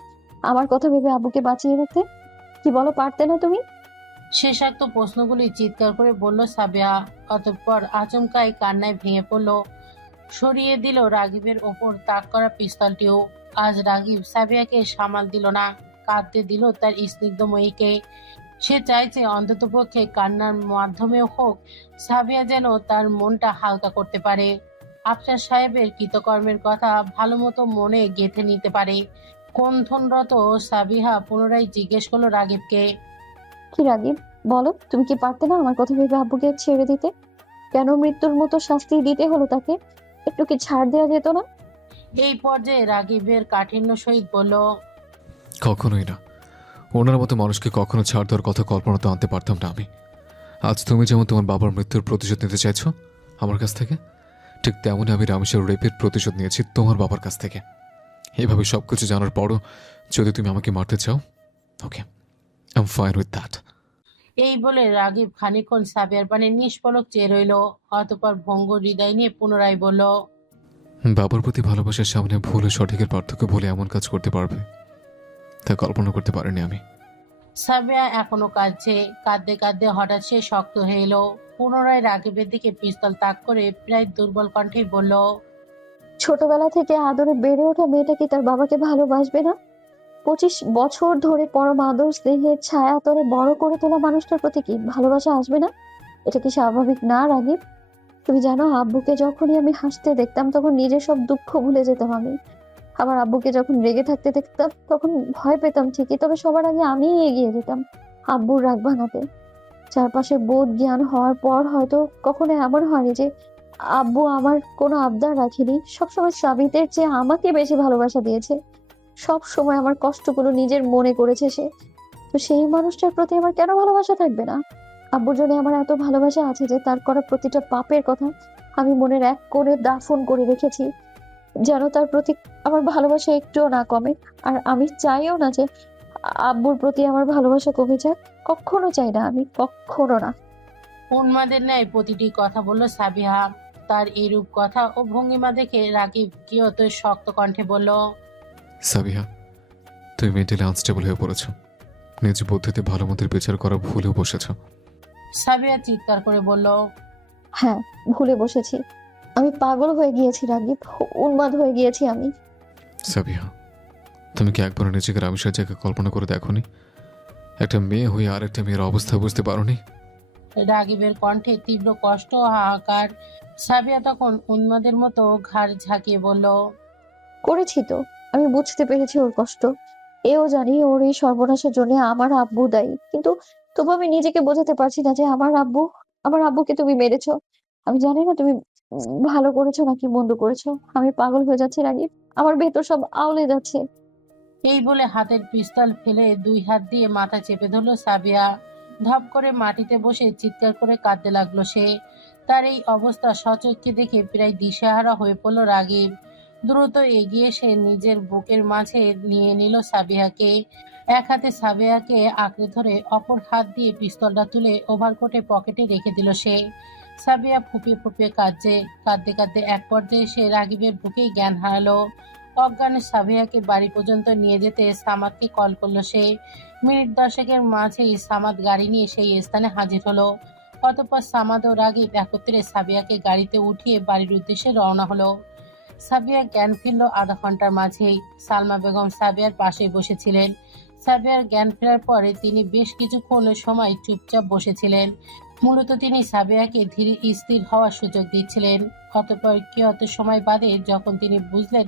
আমার কথা ভেবে আব্বুকে বাঁচিয়ে রাখতে? কি বলো, পারতে না তুমি? শেষাক্ত প্রশ্নগুলি চিৎকার করে বলল সাবিয়া। অতঃপর আচমকাই কান্নায় ভেঙে পড়ল। সরিয়ে দিল রাগিবের ওপর তাক করা পিস্তলটিও। আজ রাগিব সাবিয়াকে সামাল দিল না, কাঁদতে দিল তার স্নিগ্ধময়ীকে। সে চাইছে অন্ততপক্ষে কান্নার মাধ্যমেও হোক সাবিয়া যেন তার মনটা হালকা করতে পারে, আফসার সাহেবের কৃতকর্মের কথা ভালো মতো মনে গেঁথে নিতে পারে। কণ্ঠনরত সাবিহা পুনরায় জিজ্ঞেস করলো রাগিবকে, কি রাগিব, বলো তুমি কি পারতে না আমার কথা ভেবে আব্বুকে ছেড়ে দিতে? কেন মৃত্যুর মতো শাস্তি দিতে হলো তাকে? একটু কি ছাড় দেওয়া যেত না? এই পর্যায়ে রাগিবের কাঠিন্য সহিত বলল, কখনোই না। ওনার মতো মানুষকে কখনো ছাড় দেওয়ার কথা কল্পনাতে আনতে পারতাম না আমি। আজ তুমি যেমন তোমার বাবার মৃত্যুর প্রতিশোধ নিতে চাইছো আমার কাছ থেকে, ঠিক তেমনই আমি রামেশের রেপের প্রতিশোধ নিয়েছি তোমার বাবার কাছ থেকে। এভাবে সবকিছু জানার পরও যদি তুমি আমাকে মারতে চাও, okay, I am fine with that. এই বলে রাগিব খানিকক্ষণ সাবিয়ার পানে নিষ্পলক চেয়ে রইল। অতঃপর ভঙ্গুর হৃদয় নিয়ে পুনরায় বলল, বাবার প্রতি ভালোবাসার সামনে ভুল ও সঠিকের পার্থক্য বলে এমন কাজ করতে পারবে তা কল্পনা করতে পারিনি আমি। সাবিয়া এখনো কাঁদছে। কাঁদতে কাঁদতে হঠাৎ সে শক্ত হয়ে এলো। পুনরায় রাগিবের দিকে পিস্তল তাক করে প্রায় দুর্বল কণ্ঠেই বলল, ছোটবেলা থেকে আদরে বেড়ে ওঠা মেয়েটা কি তার বাবাকে ভালোবাসবে না? 25 বছর ধরে পরম আদর স্নেহের ছায়া তরে বড় করে তোলা মানুষটার প্রতি কি ভালোবাসা আসবে না? এটা কি স্বাভাবিক না রাগিব? তুমি জানো আব্বুকে যখনই আমি হাসতে দেখতাম তখন নিজের সব দুঃখ ভুলে যেতাম আমি। আবার আব্বুকে যখন রেগে থাকতে দেখতাম তখন ভয় পেতাম ঠিকই, তবে সবার আগে আমিই এগিয়ে যেতাম আব্বুর রাগ ভাঙাতে। চারপাশে বোধ জ্ঞান হওয়ার পর হয়তো কখনো এমন হয়নি যে আব্বু আমার কোনো আবদার রাখেনি। সবসময় সাবিতের চেয়ে আমাকে বেশি ভালোবাসা দিয়েছে। সব সময় আমার কষ্টগুলো নিজের মনে করেছে সে। তো সেই মানুষটার প্রতি আমার কেন ভালোবাসা থাকবে না? আব্বুর জন্য আমার এত ভালোবাসা আছে যে তার করা প্রতিটা পাপের কথা আমি মনের এক কোণে দাফন করে রেখেছি, যেন তার প্রতি আমার ভালোবাসা একটুও না কমে। আর আমি চাইও না যে আব্বুর প্রতি আমার ভালোবাসা কমে যাক। কখনো চাই না আমি, কখনো না। উন্মাদের ন্যায় প্রতিটি কথা বলল সাবিহা। তার এইরূপ কথা ও ভঙ্গিমা দেখে রাগিব কিয়ত শক্ত কণ্ঠে বলল, সাবিহা, তুমি মেন্টালি আনস্টেবল হয়ে পড়েছ। নিজ বুদ্ধিতে ভালো মন্দের বিচার করা ভুলেও বসেছ। সাবিহা চিৎকার করে বলল, হ্যাঁ, ভুলে বসেছি। আমি পাগল হয়ে গিয়েছি রাগিব, উন্মাদ হয়ে গিয়েছি আমি। সাবিহা, তুমি কি একবার নিজেকে রামেশের জায়গায় কল্পনা করে দেখোনি? একটা মেয়ে হয়ে আর একটা মেয়ের অবস্থা বুঝতে পারোনি? রাগিবের কণ্ঠে তীব্র কষ্ট ও হাহাকার। সাবিয়া তখন উন্মাদের মতো ঘাড় ঝাঁকিয়ে বলল, করেছি তো, আমি বুঝতে পেরেছি ওর কষ্ট। এও জানি ওর এই সর্বনাশের জন্য আমার আব্বু দায়ী। কিন্তু তবু আমি নিজেকে বোঝাতে পারছি না যে আমার আব্বুকে তুমি মেরেছো। আমি জানি না তুমি ভালো করেছো নাকি মন্দ করেছো। আমি পাগল হয়ে যাচ্ছি রাগিব। আমার ভেতর সব আউলে যাচ্ছে। এই বলে হাতের পিস্তল ফেলে 2 হাত দিয়ে মাথা চেপে ধরল সাবিয়া। ধপ করে মাটিতে বসে চিৎকার করে কাঁদতে লাগলো সে। তার এই অবস্থা সচক্ষে দেখে প্রায় দিশেহারা হয়ে পড়ল রাগীব। দ্রুত এগিয়ে এসে নিজের বুকের মাঝে নিয়ে নিল সাবিয়াকে। এক হাতে সাবিয়াকে আঁকড়ে ধরে অপর হাত দিয়ে পিস্তলটা তুলে ওভারকোটের পকেটে রেখে দিল সে। সাবিয়া ফুঁপিয়ে ফুঁপিয়ে কাঁদতে কাঁদতে এক পর্যায়ে সে রাগীবের বুকেই জ্ঞান হারালো। অজ্ঞান সাবিয়াকে বাড়ি পর্যন্ত নিয়ে যেতে সামাদকে কল করলো সে। মিনিট 10-এর মাঝেই সামাদ গাড়ি নিয়ে সেই স্থানে হাজির হলো। অতঃপর সামাদ ও রাগীব একত্রে সাবিয়াকে গাড়িতে উঠিয়ে বাড়ির উদ্দেশ্যে রওনা হলো। সাবিয়া জ্ঞান ফিরল আধা ঘন্টার মাঝেই। সালমা বেগম সাবিয়ার পাশেই বসেছিলেন। সাবিয়ার জ্ঞান ফেরার পরে তিনি বেশ কিছুক্ষণ সময় চুপচাপ বসেছিলেন। মূলত তিনি সাবিয়াকে ধীরে স্থির হওয়ার সুযোগ দিচ্ছিলেন। অতঃপর অত সময় বাদে যখন তিনি বুঝলেন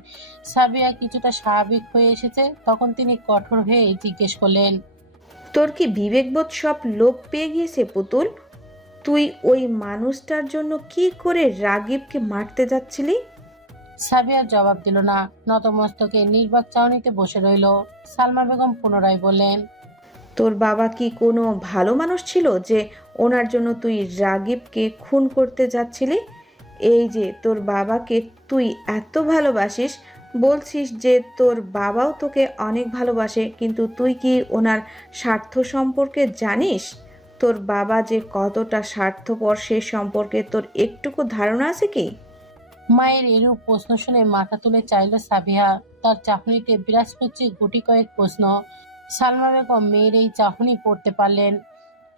সাবিয়া কিছুটা স্বাভাবিক হয়ে এসেছে, তখন তিনি কঠোর হয়ে জিজ্ঞেস করলেন, তোর কি বিবেকবোধ সব লোপ পেয়ে গিয়েছে পুতুল? তুই ওই মানুষটার জন্য কি করে রাগীবকে মারতে যাচ্ছিলি? সাবিয়া জবাব দিল না, নতমস্তকে নির্বাক চাউনিতে বসে রইল। সালমা বেগম পুনরায় বললেন, তোর বাবা কি কোনো ভালো মানুষ ছিল যে ওনার জন্য তুই রাগীবকে খুন করতে যাচ্ছিলি? এই যে তোর বাবাকে তুই এত ভালোবাসিস, বলছিস যে তোর বাবাও তোকে অনেক ভালোবাসে, কিন্তু তুই কি ওনার স্বার্থ সম্পর্কে জানিস? তোর বাবা যে কতটা স্বার্থপর সে সম্পর্কে তোর একটুকু ধারণা আছে কি? মায়ের এরূপ প্রশ্ন শুনে মাথা তুলে চাইল সাবিয়া। তার চাহনিতে বিরাজ করছে গুটি কয়েক প্রশ্ন। সালমা বেগম মেয়ের এই চাহনি পড়তে পারলেন।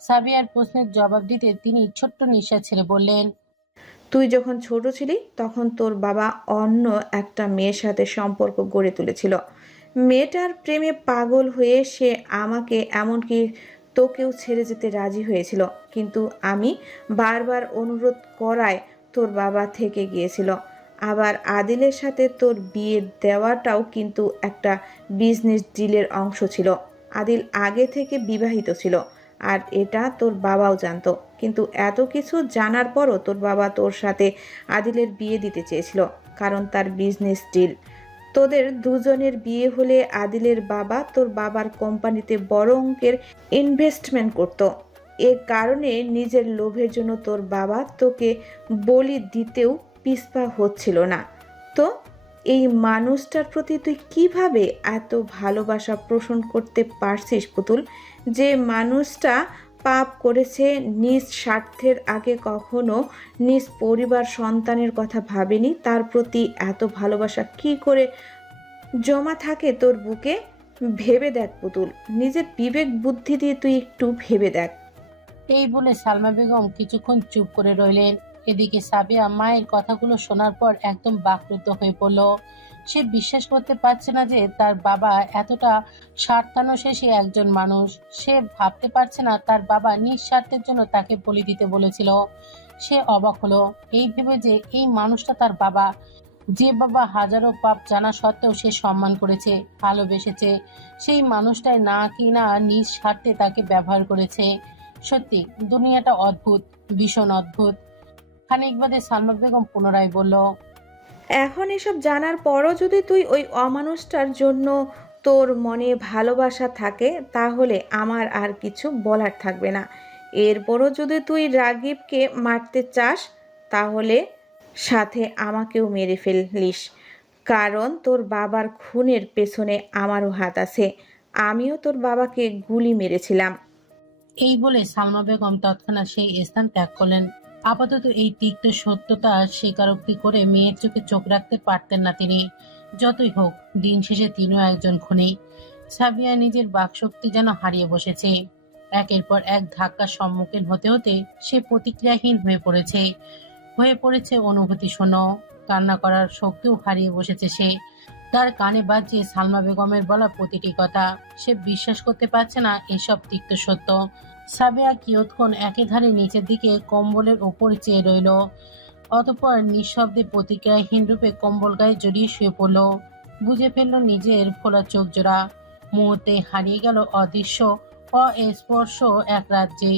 সাবিয়ার প্রশ্নের জবাব দিতে তিনি ছোট্ট নিঃশ্বাস ছেড়ে বললেন, তুই যখন ছোট ছিলি তখন তোর বাবা অন্য একটা মেয়ের সাথে সম্পর্ক গড়ে তুলেছিল। মেয়েটার প্রেমে পাগল হয়ে সে আমাকে, এমনকি তোকেও ছেড়ে যেতে রাজি হয়েছিল, কিন্তু আমি বারবার অনুরোধ করায় তোর বাবা থেকে গিয়েছিল। আবার আদিলের সাথে তোর বিয়ে দেওয়াটাও কিন্তু একটা বিজনেস ডিলের অংশ ছিল। আদিল আগে থেকে বিবাহিত ছিল, আর এটা তোর বাবাও জানতো, কিন্তু এত কিছু জানার পরও তোর বাবা তোর সাথে আদিলের বিয়ে দিতে চেয়েছিল, কারণ তার বিজনেস ডিল। তোদের দুজনের বিয়ে হলে আদিলের বাবা তোর বাবার কোম্পানিতে বড় অঙ্কের ইনভেস্টমেন্ট করত। এ কারণে নিজের লোভের জন্য তোর বাবা তোকে বলি দিতেও পিছপা হচ্ছিল না। তো এই মানুষটার প্রতি তুই কিভাবে এত ভালোবাসা পোষণ করতে পারছিস পুতুল? যে মানুষটা পাপ করেছে, নিজ স্বার্থের আগে কখনো নিজ পরিবার সন্তানের কথা ভাবেনি, তার প্রতি এত ভালোবাসা কি করে জমা থাকে তোর বুকে? ভেবে দেখ পুতুল, নিজের বিবেক বুদ্ধি দিয়ে তুই একটু ভেবে দেখ। এই বলে সালমা বেগম কিছুক্ষণ চুপ করে রইলেন। এদিকে সাবিয়া মায়ের কথাগুলো শোনার পর একদম বাকরুদ্ধ হয়ে পড়ল। সে বিশ্বাস করতে পারছে না যে তার বাবা এতটা স্বার্থানুশেষী একজন মানুষ। সে ভাবতে পারছে না তার বাবা নিঃস্বার্থের জন্য তাকে বলি দিতে বলেছিল। সে অবাক হলো এই ভেবে যে এই মানুষটা তার বাবা, যে বাবা হাজারো পাপ জানা সত্ত্বেও সে সম্মান করেছে, ভালোবেসেছে, সেই মানুষটাই না কি না নিজ স্বার্থে তাকে ব্যবহার করেছে। সত্যি দুনিয়াটা অদ্ভুত, ভীষণ অদ্ভুত। খানিক বাদে সালমা বেগম পুনরায় বলল, এখন এসব জানার পরও যদি তুই ওই অমানুষটার জন্য তোর মনে ভালোবাসা থাকে, তাহলে আমার আর কিছু বলার থাকবে না। এরপরও যদি তুই রাগীবকে মারতে চাস, তাহলে সাথে আমাকেও মেরে ফেলিস, কারণ তোর বাবার খুনের পেছনে আমারও হাত আছে। আমিও তোর বাবাকে গুলি মেরেছিলাম। এই বলে সালমা বেগম তৎক্ষণাৎ সেই স্থান ত্যাগ করলেন। আপাতত এই তিক্ত সত্যতা স্বীকারোক্তি করে মেয়ের চোখে চোখ রাখতে পারতেন না তিনি। যতই হোক দিন শেষে তিনিও একজন খুনি। সাবিয়া নিজের বাকশক্তি যেন হারিয়ে বসেছে। একের পর এক ধাক্কার সম্মুখীন হতে হতে সে প্রতিক্রিয়াহীন হয়ে পড়েছে অনুভূতি শূন্য। কান্না করার শক্তিও হারিয়ে বসেছে সে। তার কানে বাজছে সালমা বেগমের বলা প্রতিটি কথা। সে বিশ্বাস করতে পারছে না এসব তিক্ত সত্য। সাবিয়া কিয়ৎক্ষণ একেধারে নিচের দিকে কম্বলের ওপর চেয়ে রইল। অতঃপর নিঃশব্দে প্রতিক্রিয়াহীন রূপে কম্বল গায়ে জড়িয়ে শুয়ে পড়ল। বুঝে ফেলল নিজের ফোলা চোখ জোড়া। মুহূর্তে হারিয়ে গেল অদৃশ্য অস্পর্শ এক রাজ্যে,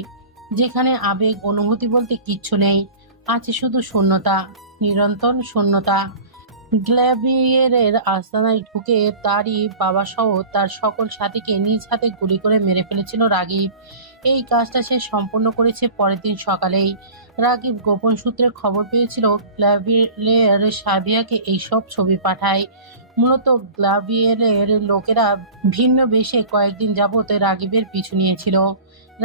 যেখানে আবেগ অনুভূতি বলতে কিচ্ছু নেই, আছে শুধু শূন্যতা, নিরন্তর শূন্যতা। গ্ল্যাভিয়ারের আস্তানায় ঢুকে তারই বাবা সহ তার সকল সাথীকে নিজ হাতে গুলি করে মেরে ফেলেছিল রাগিব। এই কাজটা সে সম্পন্ন করেছে পরের দিন সকালেই। রাগিব গোপন সূত্রে খবর পেয়েছিল গ্ল্যাভিয়ার সাবিয়াকে এইসব ছবি পাঠায়। মূলত গ্ল্যাভিয়ারের লোকেরা ভিন্ন বেশে কয়েকদিন যাবত রাগিবের পিছু নিয়েছিল।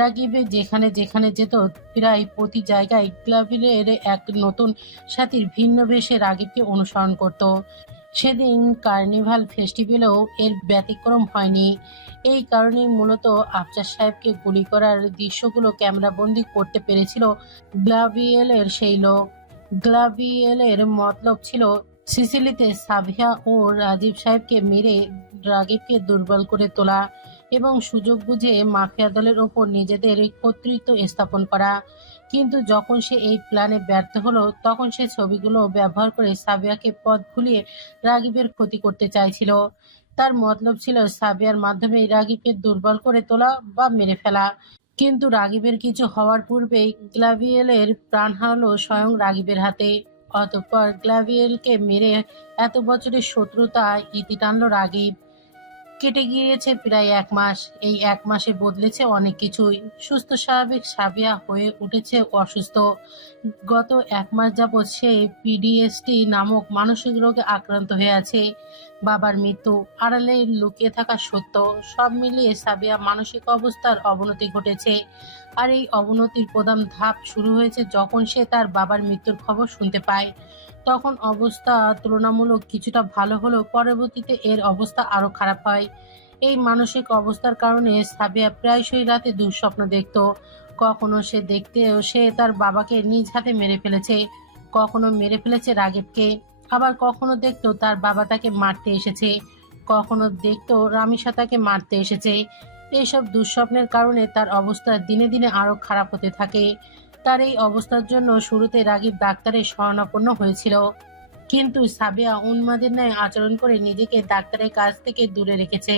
রাগিবের যেখানে যেখানে যেত প্রায় প্রতি জায়গায় গ্ল্যাভিয়ারের এক নতুন সাথীর ভিন্ন বেশে রাগিবকে অনুসরণ করত। সেদিন কার্নিভাল ফেস্টিভ্যালেও এর ব্যতিক্রম হয়নি। এই কারণেই মূলত আফসার সাহেবকে গুলি করার দৃশ্যগুলো ক্যামেরাবন্দি করতে পেরেছিল গ্ল্যাভিয়ারের সেই লোক। গ্ল্যাভিয়ারের মতলব ছিল সিসিলিতে সাবিহা ও রাজীব সাহেবকে মেরে রাগিবকে দুর্বল করে তোলা এবং সুযোগ বুঝে মাফিয়া দলের ওপর নিজেদের কর্তৃত্ব স্থাপন করা। কিন্তু যখন সে এই প্ল্যানে ব্যর্থ হলো, তখন সে ছবিগুলো ব্যবহার করে সাবিয়াকে পথ ভুলিয়ে রাগিবের ক্ষতি করতে চাইছিল। তার মতলব ছিল সাবিয়ার মাধ্যমে রাগিবকে দুর্বল করে তোলা বা মেরে ফেলা। কিন্তু রাগিবের কিছু হওয়ার পূর্বেই গ্ল্যাভিয়েলের প্রাণ হারালো স্বয়ং রাগিবের হাতে। অতঃপর গ্ল্যাভিয়েলকে মেরে এত বছরের শত্রুতা ইতি টানল রাগিব। কেটে গিয়েছে প্রায় 1 মাস। এই 1 মাসে বদলেছে অনেক কিছুই। সুস্থ স্বাভাবিক সাবিয়া হয়ে উঠেছে অসুস্থ। গত 1 মাস যাবৎ সে পিডিএসডি নামক মানসিক রোগে আক্রান্ত হয়ে আছে। বাবার মৃত্যু, আড়ালে লুকিয়ে থাকা সত্য, সব মিলিয়ে সাবিয়া মানসিক অবস্থার অবনতি ঘটেছে। আর এই অবনতির প্রধান ধাপ শুরু হয়েছে যখন সে তার বাবার মৃত্যুর খবর শুনতে পায়। তখন অবস্থা তুলনামূলক কিছুটা ভালো হলেও পরবর্তীতে এর অবস্থা আরো খারাপ হয়। এই মানসিক অবস্থার কারণে সাবিয়া প্রায়শই রাতে দুঃস্বপ্ন দেখত। কখনো সে তার বাবাকে নিজ হাতে মেরে ফেলেছে, কখনো মেরে ফেলেছে রাগিবকে, আবার কখনো দেখতো তার বাবা তাকে মারতে এসেছে, কখনো দেখতো রামিসা তাকে মারতে এসেছে। এইসব দুঃস্বপ্নের কারণে তার অবস্থা দিনে দিনে আরো খারাপ হতে থাকে। তার এই অবস্থার জন্য শুরুতে রাগিব ডাক্তারের শরণাপন্ন হয়েছিল, কিন্তু সাবিয়া উন্মাদের ন্যায় আচরণ করে নিজেকে ডাক্তারের কাছ থেকে দূরে রেখেছে।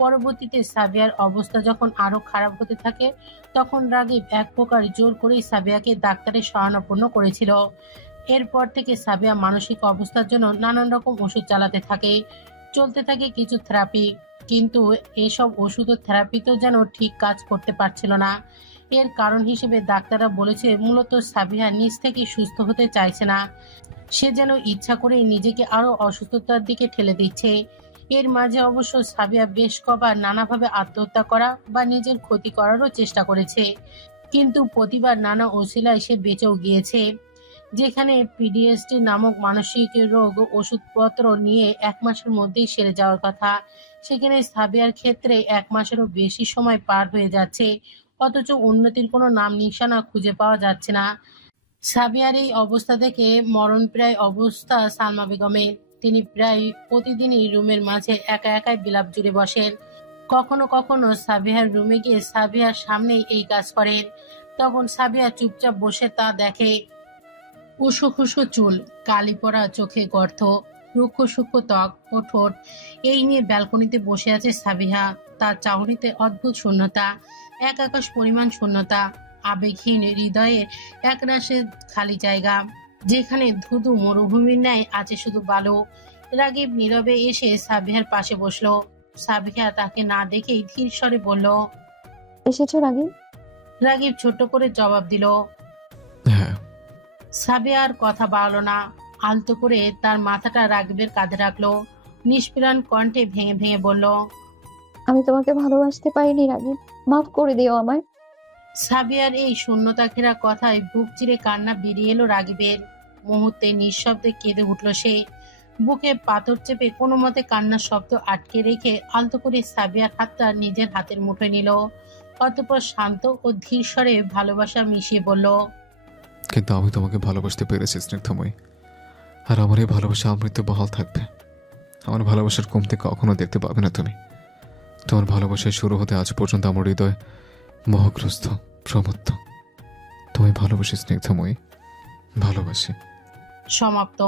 পরবর্তীতে সাবিয়ার অবস্থা যখন আরো খারাপ হতে থাকে, তখন রাগিব এক প্রকার জোর করেই সাবিয়াকে ডাক্তারের শরণাপন্ন করেছিল। এরপর থেকে সাবিয়া মানসিক অবস্থার জন্য নানান রকম ওষুধ চালাতে থাকে। চলতে থাকে কিছু থেরাপি, কিন্তু এসব ওষুধ ও থেরাপিতেও যেন ঠিক কাজ করতে পারছিল না। এর কারণ হিসেবে ডাক্তাররা বলেছে মূলত সাবিয়া নিজ থেকে সুস্থ হতে চাইছে না। সে যেন ইচ্ছা করেই নিজেকে আরো অসুস্থতার দিকে ঠেলে দিচ্ছে। এর মাঝে অবশ্য সাবিয়া বেশ কবার নানাভাবে আত্মহত্যা করা বা নিজের ক্ষতি করারও চেষ্টা করেছে, কিন্তু প্রতিবার নানা অছিলায় সে বেঁচেও গিয়েছে। যেখানে পিডিএসডি নামক মানসিক রোগ ওষুধপত্র নিয়ে 1 মাসের মধ্যেই সেরে যাওয়ার কথা, সেখানে সাবিয়ার ক্ষেত্রে 1 মাসেরও বেশি সময় পার হয়ে যাচ্ছে, অথচ উন্নতির কোনো নাম নিশানা খুঁজে পাওয়া যাচ্ছে না। সাবিয়ার এই অবস্থা দেখে মরণপ্রায় অবস্থা সালমা বেগমের। তিনি প্রায় প্রতিদিনই রুমের মাঝে একা একাই বিলাপ জুড়ে বসেন। কখনো কখনো সাবিয়ার রুমে গিয়ে সাবিয়ার সামনেই এই কাজ করেন। তখন সাবিয়া চুপচাপ বসে তা দেখে। উসু খুসু চুল, কালি পড়া চোখে গর্ত, রুক্ষ সূক্ষ্ম ত্বক ও ঠোঁট, এই নিয়ে ব্যালকনিতে বসে আছে সাবিহা। তার চাহনিতে অদ্ভুত শূন্যতা, এক আকাশ পরিমাণ শূন্যতা, আবেগহীন হৃদয়ে একরাশে খালি জায়গা, যেখানে ধুধু মরুভূমির ন্যায় আছে শুধু বালু। রাগিব নীরবে এসে সাবিহার পাশে বসলো। সাবিহা তাকে না দেখেই ধীর স্বরে বলল, এসেছো রাগিব? রাগিব ছোট্ট করে জবাব দিল। হ্যাঁ। সাবিয়া আর কথা বাড়ালো না, আলতো করে তার মাথাটা রাগিবের কাঁধে রাখলো। নিষ্প্রাণ কণ্ঠে ভেঙে ভেঙে বলল, আমি তোমাকে ভালোবাসতে পারিনি রাগিব, মাফ করে দিও আমায়। সাবিয়ার এই শূন্যতা ঘেরা কথায় বুক চিরে কান্না বেরিয়ে এলো রাগিবের। মুহূর্তে নিঃশব্দে কেঁদে উঠল সে। বুকে পাথর চেপে কোনো মতে কান্নার শব্দ আটকে রেখে আলতো করে সাবিয়ার হাতটা নিজের হাতের মুঠোয় নিল। অতঃপর শান্ত ও ধীর স্বরে ভালোবাসা মিশিয়ে বলল, কিন্তু আমি তোমাকে ভালোবাসতে পেরেছি স্নিগ্ধময়ী, আর আমার এই ভালোবাসা আমৃত্যু বহাল থাকবে। আমার ভালোবাসার কমতে কখনো দেখতে পাবে না তুমি। তোমার ভালোবাসায় শুরু হতে আজ পর্যন্ত আমার হৃদয় মোহগ্রস্ত, প্রমত্ত। তোমায় ভালোবাসি স্নিগ্ধময়ী, ভালোবাসি। সমাপ্ত।